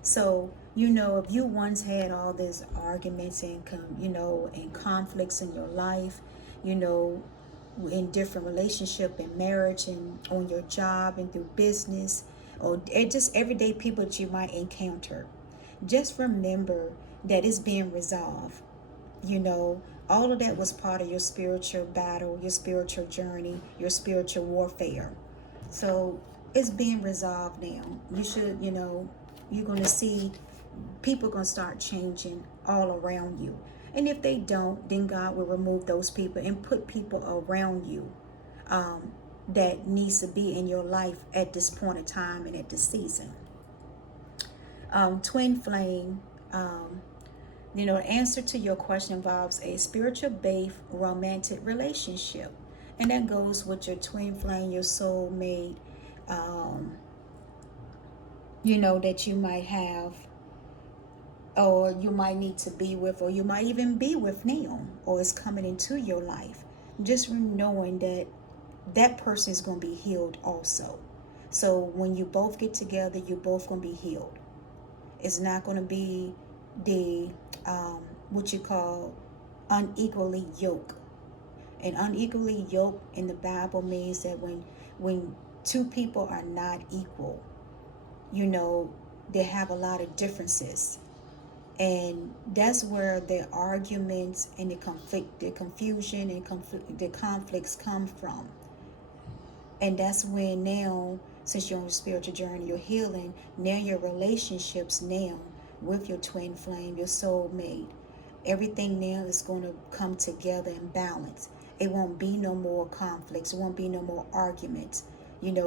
So, if you once had all these arguments and, and conflicts in your life, in different relationship and marriage and on your job and through business, or just everyday people that you might encounter, just remember that it's being resolved. All of that was part of your spiritual battle, your spiritual journey, your spiritual warfare. So it's being resolved now. You should, you're going to see people going to start changing all around you. And if they don't, then God will remove those people and put people around you that needs to be in your life at this point of time and at this season. Twin flame, the answer to your question involves a spiritual based romantic relationship. And that goes with your twin flame, your soulmate, um, that you might have, or you might need to be with, or you might even be with now, or is coming into your life. Just knowing that that person is going to be healed also. So when you both get together, you're both going to be healed. It's not going to be the what you call unequally yoked. And unequally yoked in the Bible means that when two people are not equal, they have a lot of differences. And that's where the arguments and the confusion and the conflicts come from. And that's when now, since you're on your spiritual journey, you're healing, now your relationships now with your twin flame, your soulmate, everything now is going to come together in balance. It won't be no more conflicts. It won't be no more arguments,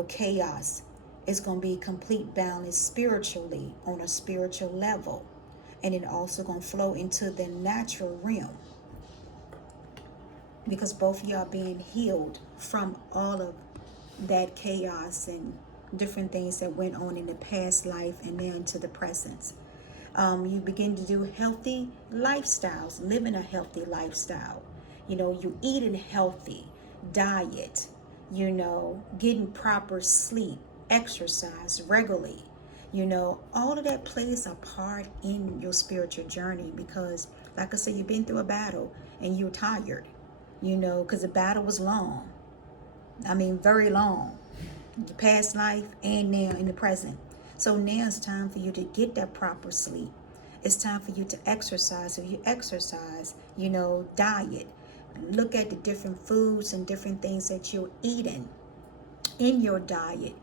chaos. It's going to be complete balance spiritually on a spiritual level. And it also going to flow into the natural realm, because both of y'all being healed from all of that chaos and different things that went on in the past life and then to the present. You begin to do healthy lifestyles, living a healthy lifestyle. You eating healthy, diet, getting proper sleep, exercise regularly. All of that plays a part in your spiritual journey, because, like I said, you've been through a battle and you're tired, because the battle was long. I mean, very long. The past life and now in the present. So now it's time for you to get that proper sleep. It's time for you to exercise. If you exercise, diet. Look at the different foods and different things that you're eating in your diet,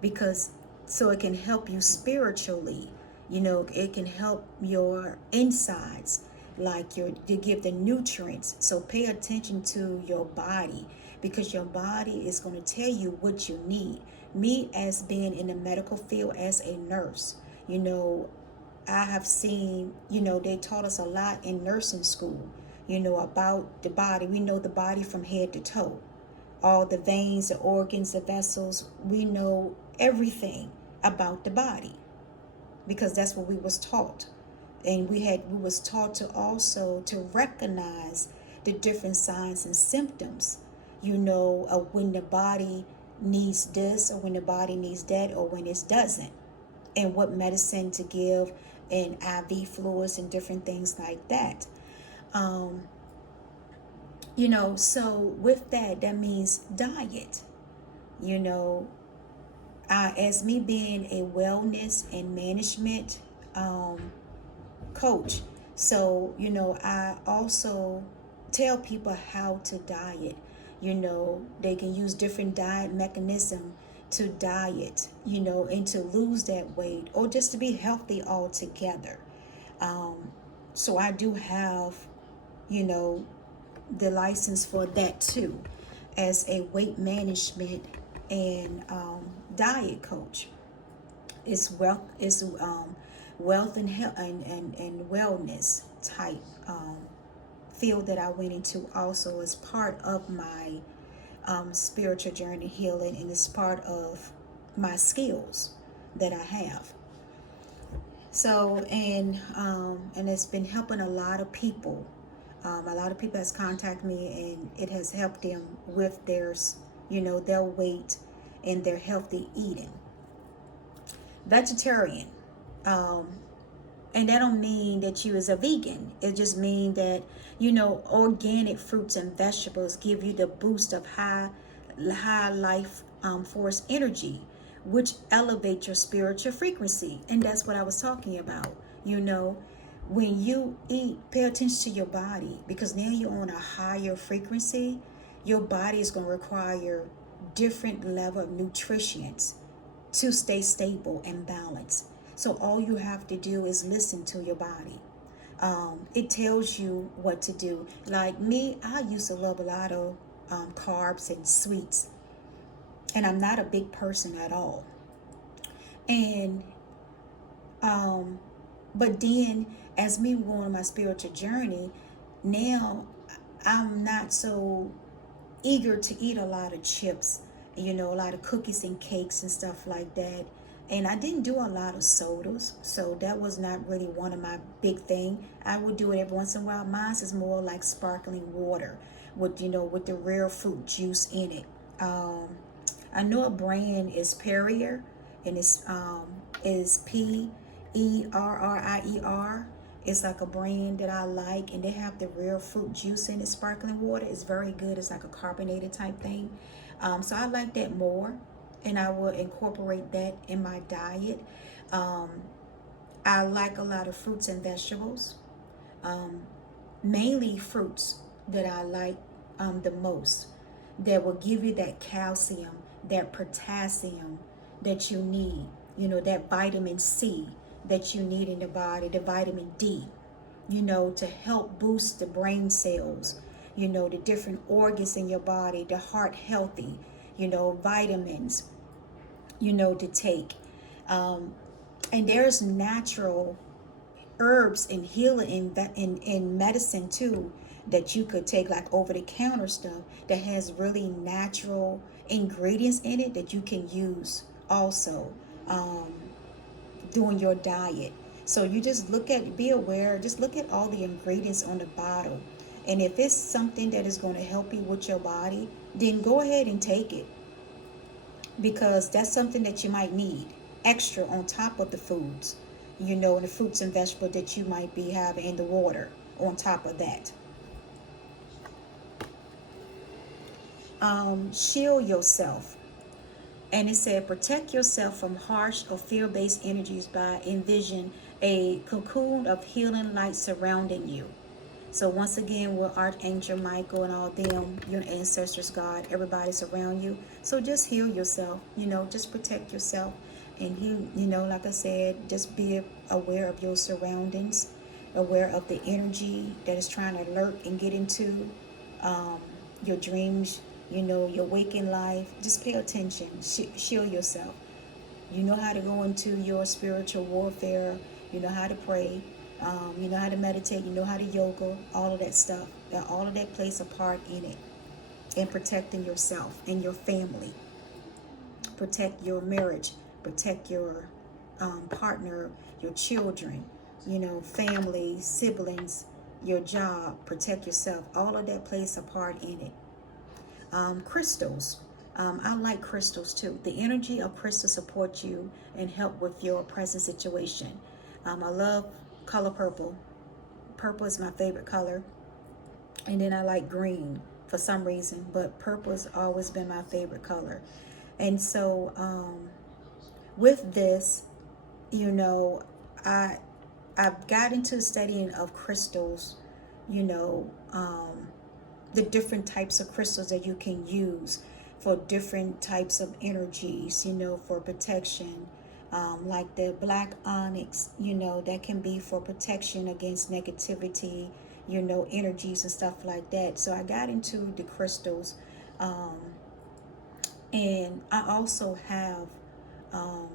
because so it can help you spiritually. It can help your insides, like to give the nutrients. So pay attention to your body, because your body is going to tell you what you need. Me, as being in the medical field as a nurse, I have seen, they taught us a lot in nursing school, about the body. We know the body from head to toe, all the veins, the organs, the vessels. We know everything about the body, because that's what we was taught. And we was taught to also to recognize the different signs and symptoms, when the body needs this, or when the body needs that, or when it doesn't, and what medicine to give, and IV fluids and different things like that. So with that means diet. As me being a wellness and management coach, so I also tell people how to diet. They can use different diet mechanism to diet, and to lose that weight, or just to be healthy altogether. So I do have, the license for that too, as a weight management and diet coach. It's wealth and health and wellness type field that I went into, also as part of my spiritual journey healing, and it's part of my skills that I have. So and it's been helping a lot of people. A lot of people has contacted me, and it has helped them with their weight and their healthy eating. Vegetarian, and that don't mean that you is a vegan. It just means that organic fruits and vegetables give you the boost of high life force energy, which elevate your spiritual frequency. And that's what I was talking about. When you eat, pay attention to your body, because now you're on a higher frequency. Your body is going to require different level of nutrition to stay stable and balanced. So all you have to do is listen to your body. It tells you what to do. Like me, I used to love a lot of carbs and sweets, and I'm not a big person at all. And Um, but then as me going on my spiritual journey, now I'm not so eager to eat a lot of chips, a lot of cookies and cakes and stuff like that. And I didn't do a lot of sodas, so that was not really one of my big thing. I would do it every once in a while. Mine is more like sparkling water with with the rare fruit juice in it. Um, I know a brand is Perrier, and it's is Perrier. It's like a brand that I like, and they have the real fruit juice in it. Sparkling water is very good. It's like a carbonated type thing, so I like that more, and I will incorporate that in my diet. Um, I like a lot of fruits and vegetables, um, mainly fruits that I like the most, that will give you that calcium, that potassium that you need, that vitamin C that you need in the body, the vitamin D, to help boost the brain cells, the different organs in your body, the heart healthy, vitamins, to take. Um, and there's natural herbs and healing in medicine too, that you could take, like over the counter stuff that has really natural ingredients in it that you can use also, um, doing your diet. So you just be aware, just look at all the ingredients on the bottle. And if it's something that is going to help you with your body, then go ahead and take it, because that's something that you might need extra on top of the foods, and the fruits and vegetables that you might be having in the water on top of that. Shield yourself. And it said, protect yourself from harsh or fear-based energies by envision a cocoon of healing light surrounding you. So once again, with Archangel Michael and all them, your ancestors, God, everybody's around you. So just heal yourself, just protect yourself. And like I said, just be aware of your surroundings, aware of the energy that is trying to lurk and get into um, your dreams, your waking life. Just pay attention, shield yourself. You know how to go into your spiritual warfare, you know how to pray, you know how to meditate, you know how to yoga, all of that stuff. All of that plays a part in it, in protecting yourself and your family. Protect your marriage, protect your partner, your children, family, siblings, your job, protect yourself. All of that plays a part in it. Crystals. I like crystals too. The energy of crystals support you and help with your present situation. I love color purple. Purple is my favorite color. And then I like green for some reason, but purple has always been my favorite color. And so with this, you know, I I've got into studying of crystals, you know, um, the different types of crystals that you can use for different types of energies, for protection. Like the black onyx, that can be for protection against negativity, energies and stuff like that. So I got into the crystals. Um, and I also have, um,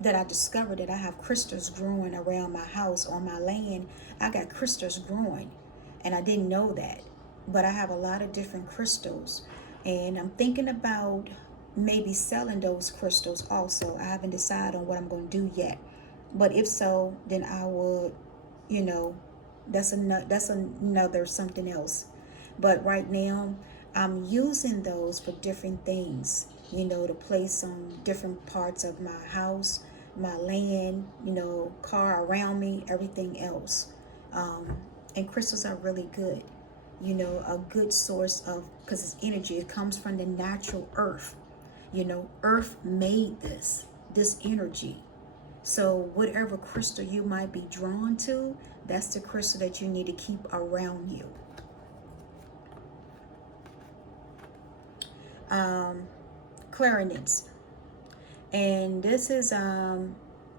that I discovered that I have crystals growing around my house, on my land. I got crystals growing, and I didn't know that. But I have a lot of different crystals, and I'm thinking about maybe selling those crystals also. I haven't decided on what I'm going to do yet. But if so, then I would, you know, that's another something else. But right now, I'm using those for different things, to place on different parts of my house, my land, car around me, everything else. Um, and crystals are really good, a good source of, because it's energy. It comes from the natural earth. Earth made this energy. So whatever crystal you might be drawn to, that's the crystal that you need to keep around you. Clarinets. And this is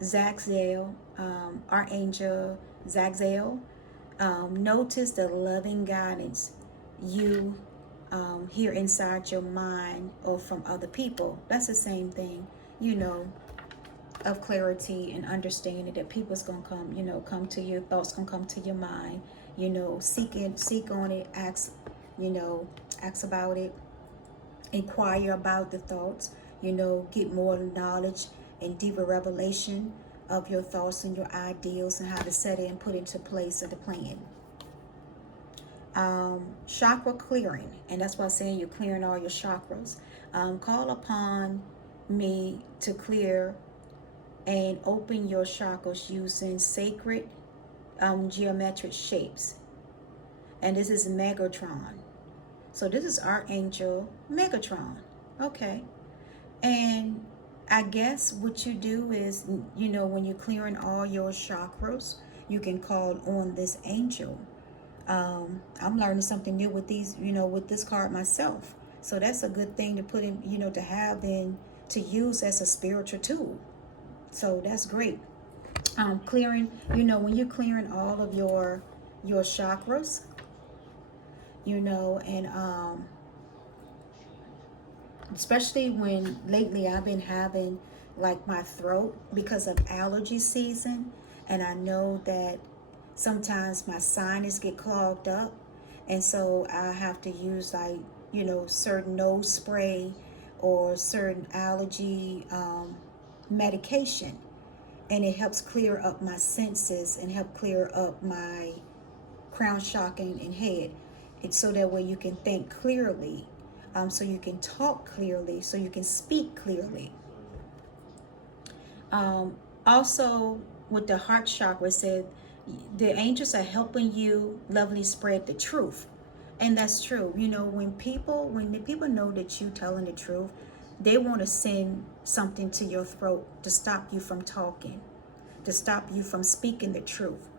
Zaxel, Archangel Zaxel. Notice the loving guidance you hear inside your mind or from other people. That's the same thing, of clarity and understanding that people's gonna come, come to you, thoughts gonna come to your mind, seek on it, ask about it, inquire about the thoughts, get more knowledge and deeper revelation of your thoughts and your ideals and how to set it and put into place of the plan. Chakra clearing, and that's why I'm saying you're clearing all your chakras. Call upon me to clear and open your chakras using sacred geometric shapes. And this is Megatron. So this is Archangel Megatron. Okay. And I guess what you do is, when you're clearing all your chakras, you can call on this angel. I'm learning something new with these, with this card myself. So that's a good thing to put in, to have and to use as a spiritual tool. So that's great. Clearing, when you're clearing all of your chakras, and especially when lately I've been having like my throat because of allergy season, and I know that sometimes my sinus get clogged up, and so I have to use like certain nose spray or certain allergy medication, and it helps clear up my senses and help clear up my crown chakra and head. It's so that way you can think clearly, so you can talk clearly, so you can speak clearly. Also, with the heart chakra, it said the angels are helping you lovely spread the truth. And that's true. When the people know that you telling the truth, they want to send something to your throat to stop you from talking, to stop you from speaking the truth.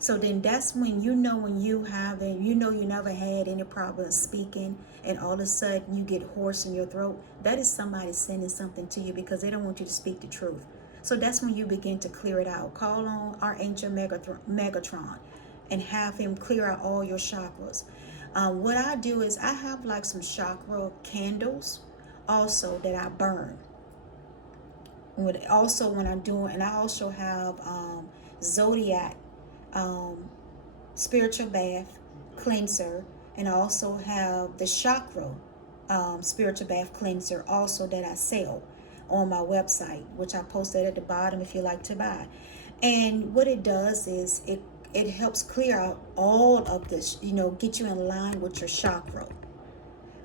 So then that's when when you haven't, you never had any problem speaking, and all of a sudden you get hoarse in your throat. That is somebody sending something to you because they don't want you to speak the truth. So that's when you begin to clear it out. Call on Archangel Megatron and have him clear out all your chakras. What I do is I have like some chakra candles also that I burn. Also when I'm doing, and I also have Zodiac spiritual bath cleanser, and I also have the chakra spiritual bath cleanser also that I sell on my website, which I posted at the bottom if you like to buy. And what it does is it helps clear out all of this, get you in line with your chakra.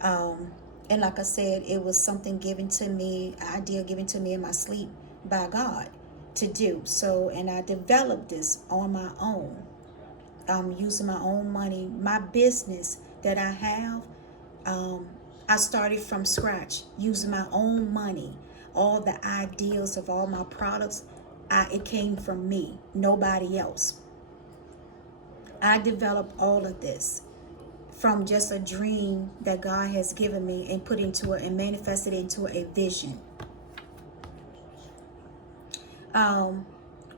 And like I said, it was something given to me, idea given to me in my sleep by God to do. So, and I developed this on my own, using my own money. My business that I have, I started from scratch using my own money. All the ideas of all my products, it came from me, nobody else. I developed all of this from just a dream that God has given me and put into it and manifested into a vision.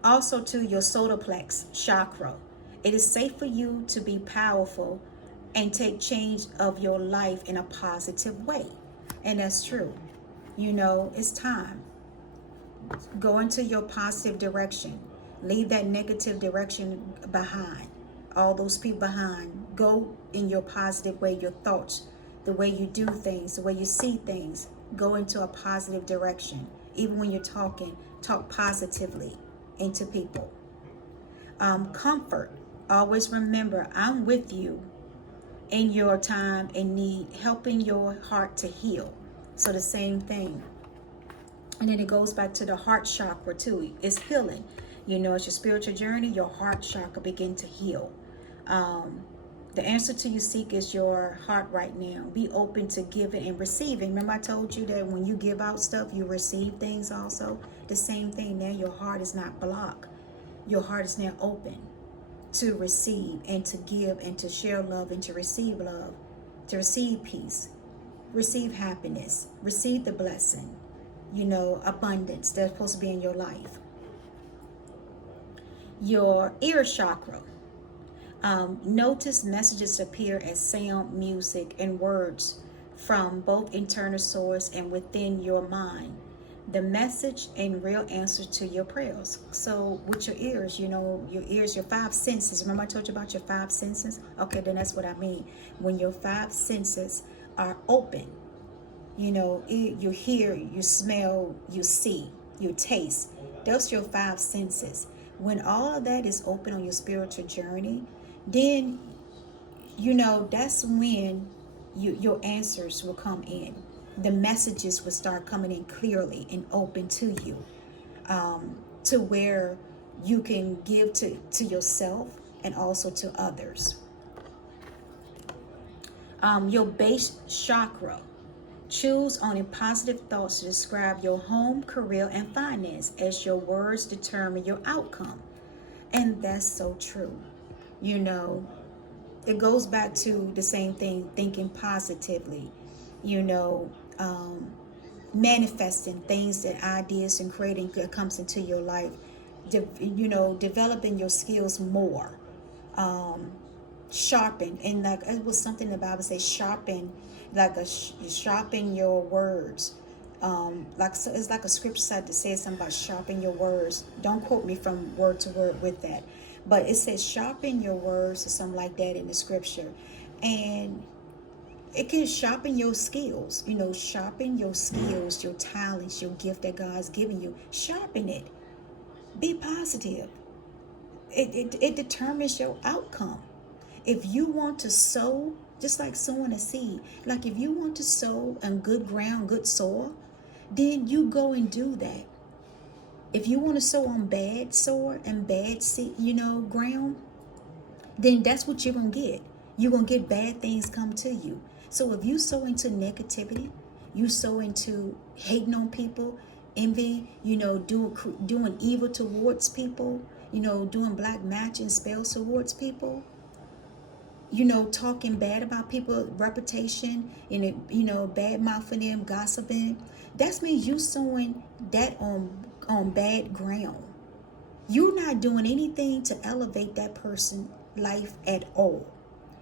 Also to your solar plex chakra. It is safe for you to be powerful and take change of your life in a positive way. And that's true. It's time. Go into your positive direction. Leave that negative direction behind. All those people behind. Go in your positive way, your thoughts, the way you do things, the way you see things. Go into a positive direction. Even when you're talking, talk positively into people. Comfort. Always remember, I'm with you in your time and need, helping your heart to heal. So the same thing. And then it goes back to the heart chakra too. It's healing. It's your spiritual journey. Your heart chakra begin to heal. The answer to you seek is your heart right now. Be open to giving and receiving. Remember I told you that when you give out stuff, you receive things also. The same thing now. Your heart is not blocked. Your heart is now open to receive and to give and to share love and to receive love, to receive peace, receive happiness, receive the blessing, abundance that's supposed to be in your life. Your ear chakra. Notice messages appear as sound, music, and words from both internal source and within your mind. the message and real answer to your prayers. So with your ears, your ears, your five senses. Remember I told you about your five senses? Okay, then that's what I mean. When your five senses are open, you hear, you smell, you see, you taste. Those your five senses. When all of that is open on your spiritual journey, then that's when your answers will come in. The messages will start coming in clearly and open to you, to where you can give to yourself and also to others. Your base chakra. Choose only positive thoughts to describe your home, career, and finance, as your words determine your outcome. And that's so true. You know, it goes back to the same thing, thinking positively, you know, manifesting things, that ideas and creating that comes into your life, developing your skills more, sharpen, and like it was something the Bible says, sharpen, like sharpen your words. Like, so it's like a scripture said that says something about sharpen your words. Don't quote me from word to word with that, but it says sharpen your words or something like that in the scripture. And it can sharpen your skills, sharpen your skills, your talents, your gift that God's given you. Sharpen it. Be positive. It determines your outcome. If you want to sow, just like sowing a seed, like if you want to sow on good ground, good soil, then you go and do that. If you want to sow on bad soil and bad seed, ground, then that's what you're going to get. You're going to get bad things come to you. So if you sow into negativity, you sow into hating on people, envy, doing evil towards people, doing black magic spells towards people, talking bad about people's reputation, and bad mouthing them, gossiping. That means you sowing that on bad ground. You're not doing anything to elevate that person's life at all.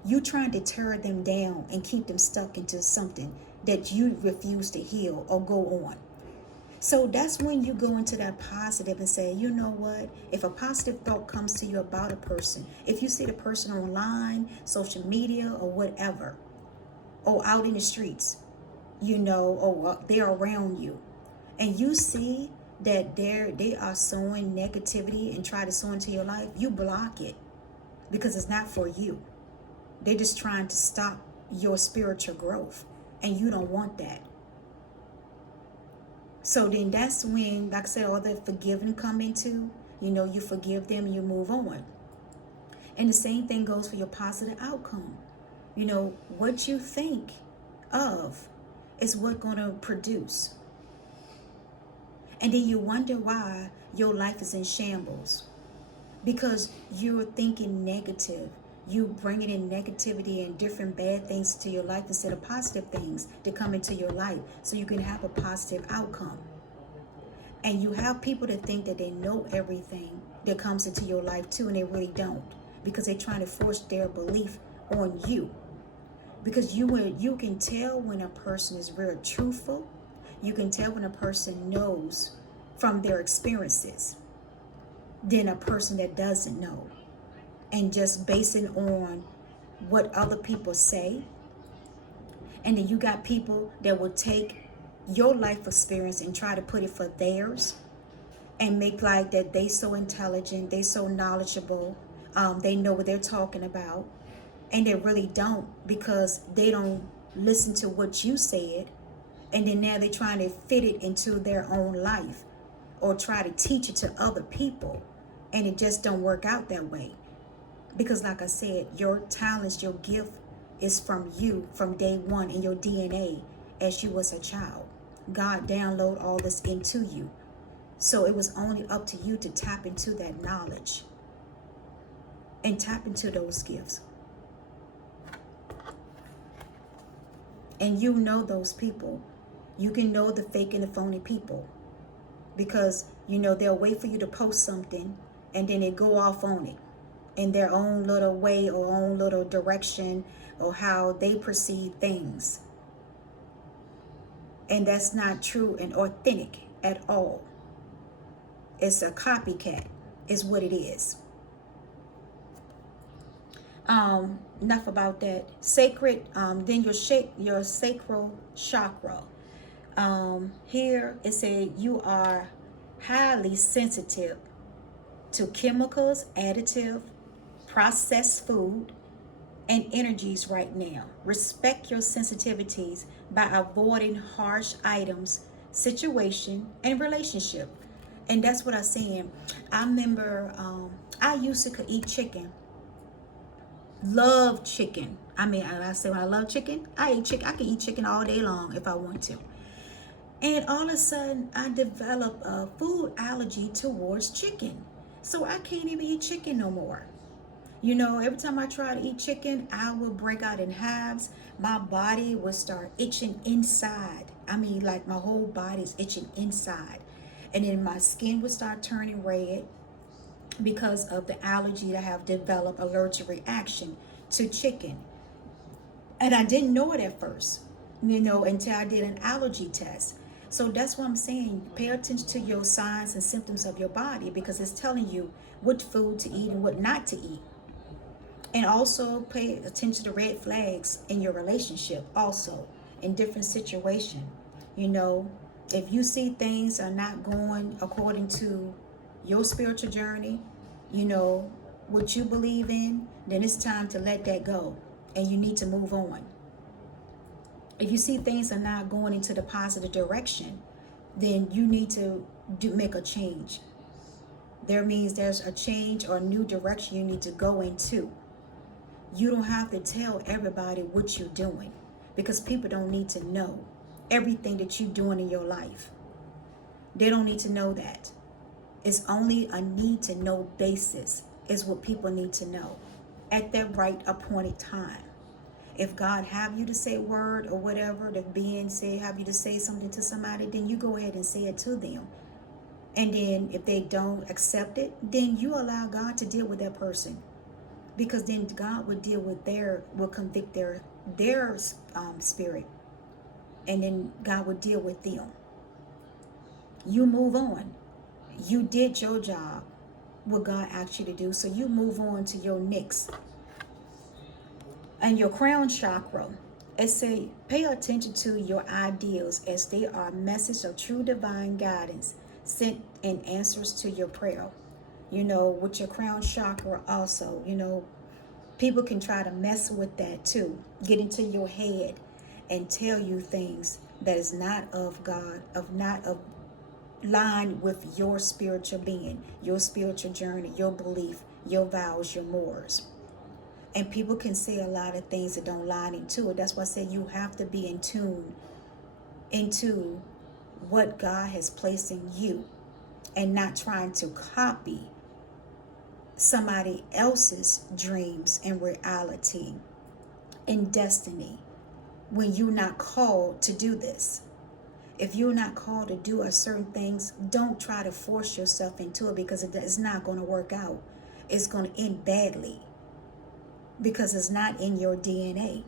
You trying to tear them down and keep them stuck into something that you refuse to heal or go on. So that's when you go into that positive and say, you know what? If a positive thought comes to you about a person, if you see the person online, social media, or whatever, or out in the streets, or they're around you, and you see that they are sowing negativity and try to sow into your life, you block it, because it's not for you. They're just trying to stop your spiritual growth, and you don't want that. So then that's when, like I said, all the forgiving come into, you forgive them and you move on. And the same thing goes for your positive outcome. What you think of is what's going to produce. And then you wonder why your life is in shambles, because you're thinking negative. You bringing in negativity and different bad things to your life instead of positive things to come into your life so you can have a positive outcome. And you have people that think that they know everything that comes into your life too, and they really don't, because they're trying to force their belief on you. Because you can tell when a person is very truthful. You can tell when a person knows from their experiences than a person that doesn't know, and just basing on what other people say. And then you got people that will take your life experience and try to put it for theirs, and make like that they so intelligent, they so knowledgeable, they know what they're talking about, and they really don't, because they don't listen to what you said. And then now they're trying to fit it into their own life, or try to teach it to other people, and it just don't work out that way. Because like I said, your talents, your gift is from you from day one in your DNA as you was a child. God download all this into you. So it was only up to you to tap into that knowledge and tap into those gifts. And those people. You can know the fake and the phony people, because they'll wait for you to post something, and then they go off on it in their own little way or own little direction, or how they perceive things. And that's not true and authentic at all. It's a copycat, is what it is. Enough about that. Sacred, then your sacral chakra. Here it said you are highly sensitive to chemicals, additive, processed food, and energies right now. Respect your sensitivities by avoiding harsh items, situation, and relationship. And that's what I'm saying. I remember I used to could eat chicken. Love chicken. I mean, I say when I love chicken, I eat chicken. I can eat chicken all day long if I want to. And all of a sudden, I developed a food allergy towards chicken. So I can't even eat chicken no more. You know, every time I try to eat chicken, I would break out in hives. My body would start itching inside. I mean, like my whole body's itching inside. And then my skin would start turning red because of the allergy that I have developed, allergic reaction to chicken. And I didn't know it at first, you know, until I did an allergy test. So that's what I'm saying. Pay attention to your signs and symptoms of your body, because it's telling you what food to eat and what not to eat. And also pay attention to red flags in your relationship also, in different situations. You know, if you see things are not going according to your spiritual journey, you know, what you believe in, then it's time to let that go and you need to move on. If you see things are not going into the positive direction, then you need to make a change. There means there's a change or a new direction you need to go into. You don't have to tell everybody what you're doing, because people don't need to know everything that you're doing in your life. They don't need to know that. It's only a need to know basis is what people need to know at their right appointed time. If God have you to say a word or whatever, the being say have you to say something to somebody, then you go ahead and say it to them. And then if they don't accept it, then you allow God to deal with that person. Because then God will deal with will convict their spirit. And then God will deal with them. You move on. You did your job, what God asked you to do. So you move on to your next. And your crown chakra, it say, pay attention to your ideals as they are a message of true divine guidance sent in answers to your prayer. You know, with your crown chakra also, you know, people can try to mess with that too. Get into your head and tell you things that is not of God, not of line with your spiritual being, your spiritual journey, your belief, your vows, your mores. And people can say a lot of things that don't line into it. That's why I say you have to be in tune into what God has placed in you, and not trying to copy somebody else's dreams and reality and destiny when you're not called to do this. If you're not called to do a certain things, don't try to force yourself into it, because it's not going to work out. It's going to end badly because it's not in your DNA.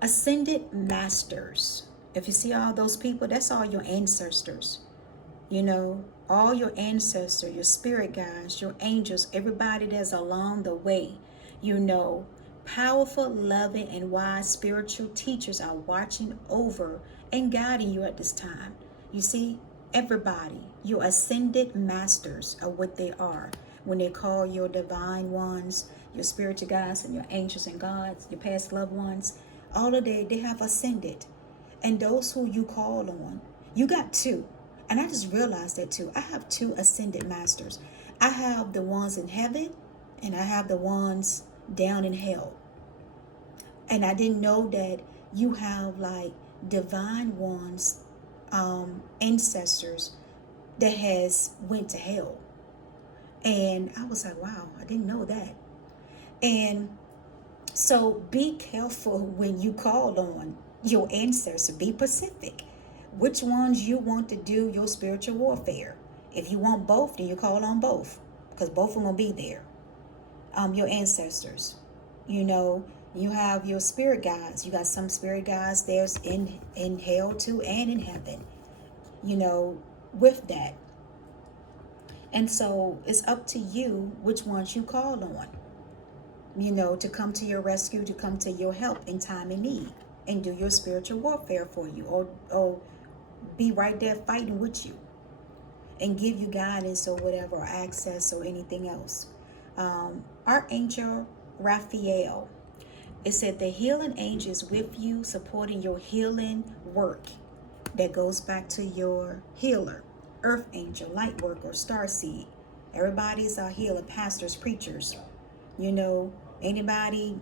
Ascended masters. If you see all those people, that's all your ancestors. You know, all your ancestors, your spirit guides, your angels, everybody that's along the way. You know, powerful, loving, and wise spiritual teachers are watching over and guiding you at this time. You see, everybody, your ascended masters are what they are. When they call your divine ones, your spiritual guides, and your angels and gods, your past loved ones, all of they have ascended. And those who you call on, you got two. And I just realized that too. I have two ascended masters. I have the ones in heaven, and I have the ones down in hell. And I didn't know that you have like divine ones, ancestors that has went to hell. And I was like, wow, I didn't know that. And so be careful when you call on your ancestors. Be specific. Which ones you want to do your spiritual warfare. If you want both, then you call on both, because both of them will be there. Your ancestors, you know, You have your spirit guides. You got some spirit guides there's in hell too, and in heaven, you know, with that. And so it's up to you which ones you call on, you know, to come to your rescue, to come to your help in time of need, and do your spiritual warfare for you, or be right there fighting with you and give you guidance or whatever, or access or anything else. Archangel Raphael, it said the healing angel is with you, supporting your healing work. That goes back to your healer, earth angel, light worker, star seed. Everybody's a healer, pastors, preachers, you know, anybody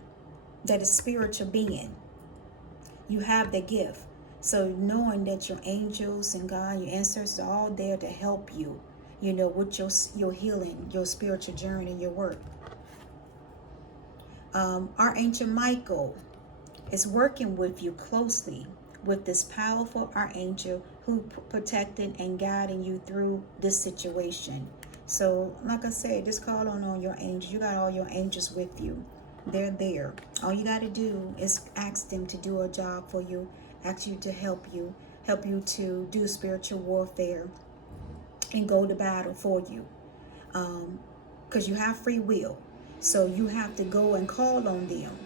that is spiritual being. You have the gift. So knowing that your angels and God, your ancestors are all there to help you, you know, with your healing, your spiritual journey, and your work. Archangel Michael is working with you closely, with this powerful archangel who protecting and guiding you through this situation. So like I said, just call on all your angels. You got all your angels with you. They're there. All you got to do is ask them to do a job for you, ask you to help you to do spiritual warfare and go to battle for you. Because you have free will. So you have to go and call on them,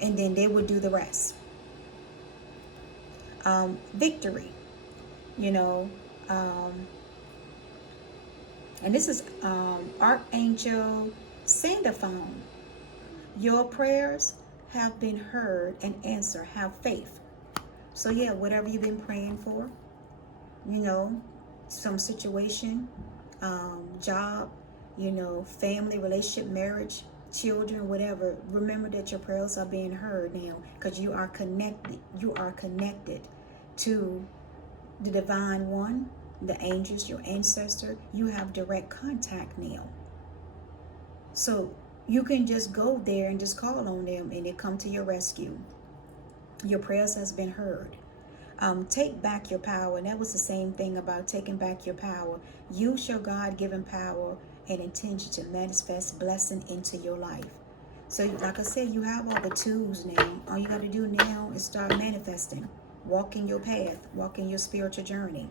and then they will do the rest. Victory, you know, and this is Archangel Sandophone. Your prayers have been heard and answered. Have faith. So yeah, whatever you've been praying for, you know, some situation, job, you know, family, relationship, marriage, children, whatever, remember that your prayers are being heard now, because you are connected. You are connected to the divine one, the angels, your ancestor. You have direct contact now. So you can just go there and just call on them, and they come to your rescue. Your prayers has been heard. Take back your power. And that was the same thing about taking back your power. Use your God-given power and intention to manifest blessing into your life. So like I said, you have all the tools now. All you got to do now is start manifesting. Walking your path. Walking your spiritual journey.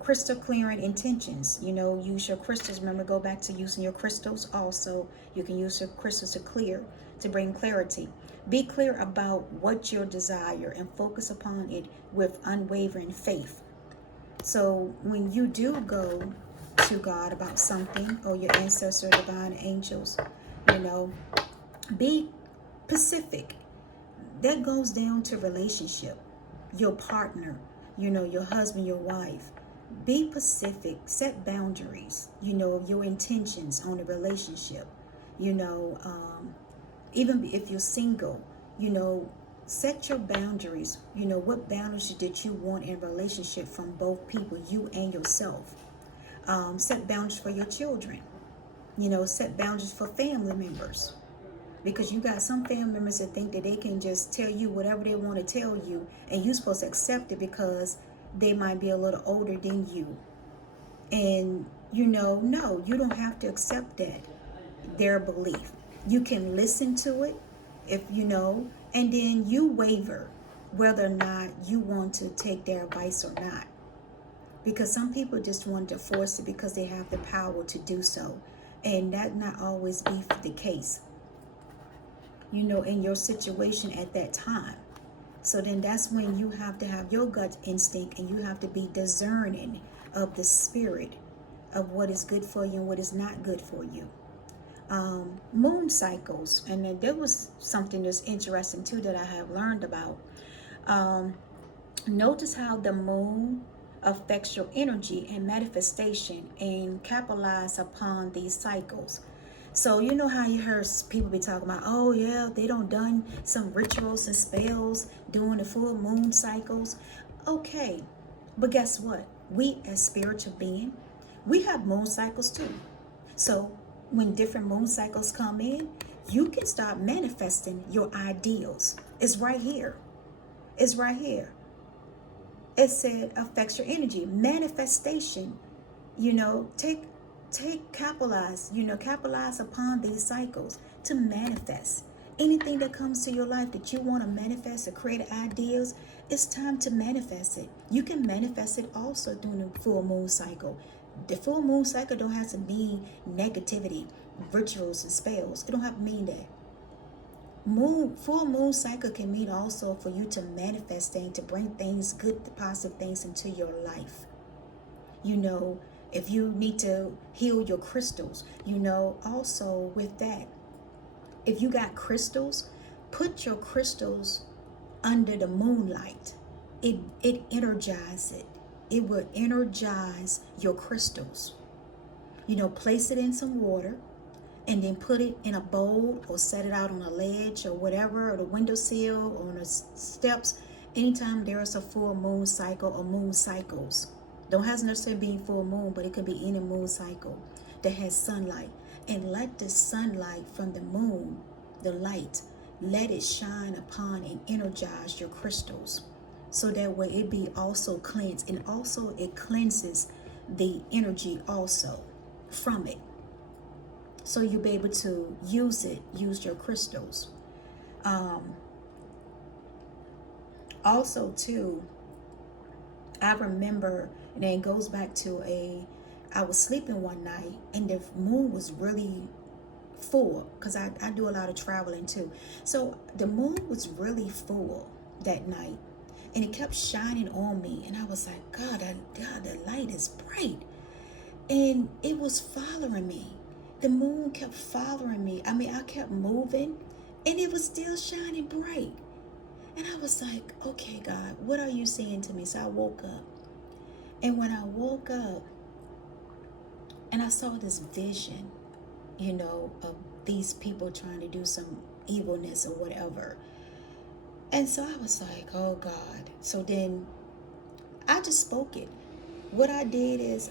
Crystal clearing intentions. You know, use your crystals. Remember, go back to using your crystals also. You can use your crystals to clear, to bring clarity. Be clear about what you desire and focus upon it with unwavering faith. So when you do go to God about something, or your ancestor, divine angels, you know, be specific. That goes down to relationship, your partner, you know, your husband, your wife. Be specific, set boundaries, you know, your intentions on the relationship, you know, even if you're single, you know, set your boundaries. You know, what boundaries did you want in a relationship from both people, you and yourself. Set boundaries for your children. You know, set boundaries for family members. Because you got some family members that think that they can just tell you whatever they want to tell you, and you're supposed to accept it because they might be a little older than you. And, you know, no, you don't have to accept that, their belief. You can listen to it, if you know, and then you waver whether or not you want to take their advice or not. Because some people just want to force it because they have the power to do so. And that not always be the case, you know, in your situation at that time. So then that's when you have to have your gut instinct, and you have to be discerning of the spirit of what is good for you and what is not good for you. Moon cycles, and then there was something that's interesting too that I have learned about. Notice how the moon affects your energy and manifestation, and capitalize upon these cycles. So you know how you heard people be talking about, oh yeah, they don't done some rituals and spells during the full moon cycles. Okay, but guess what? We as spiritual being, we have moon cycles too. So when different moon cycles come in, you can start manifesting your ideals. It's right here. It's right here. It said affects your energy. Manifestation, you know, capitalize upon these cycles to manifest. Anything that comes to your life that you want to manifest or create ideas, it's time to manifest it. You can manifest it also during the full moon cycle. The full moon cycle don't have to mean negativity, rituals, and spells. It don't have to mean that. Full moon cycle can mean also for you to manifest things, to bring things, good, positive things into your life. You know, if you need to heal your crystals, you know, also with that, if you got crystals, put your crystals under the moonlight. It energizes it. It will energize your crystals. You know, place it in some water and then put it in a bowl or set it out on a ledge or whatever, or the windowsill or on the steps. Anytime there is a full moon cycle or moon cycles, don't have to necessarily be full moon, but it could be any moon cycle that has sunlight. And let the sunlight from the moon, the light, let it shine upon and energize your crystals, so that way it be also cleansed, and also it cleanses the energy also from it, so you'll be able to use your crystals. Also too, I remember, and then it goes back to I was sleeping one night and the moon was really full, because I do a lot of traveling too. So the moon was really full that night, and it kept shining on me, and I was like, God, the light is bright. And it was following me. The moon kept following me. I mean, I kept moving and it was still shining bright. And I was like, okay, God, what are you saying to me? So I woke up. And when I woke up and I saw this vision, you know, of these people trying to do some evilness or whatever. And so I was like, oh God. So then I just spoke it. What I did is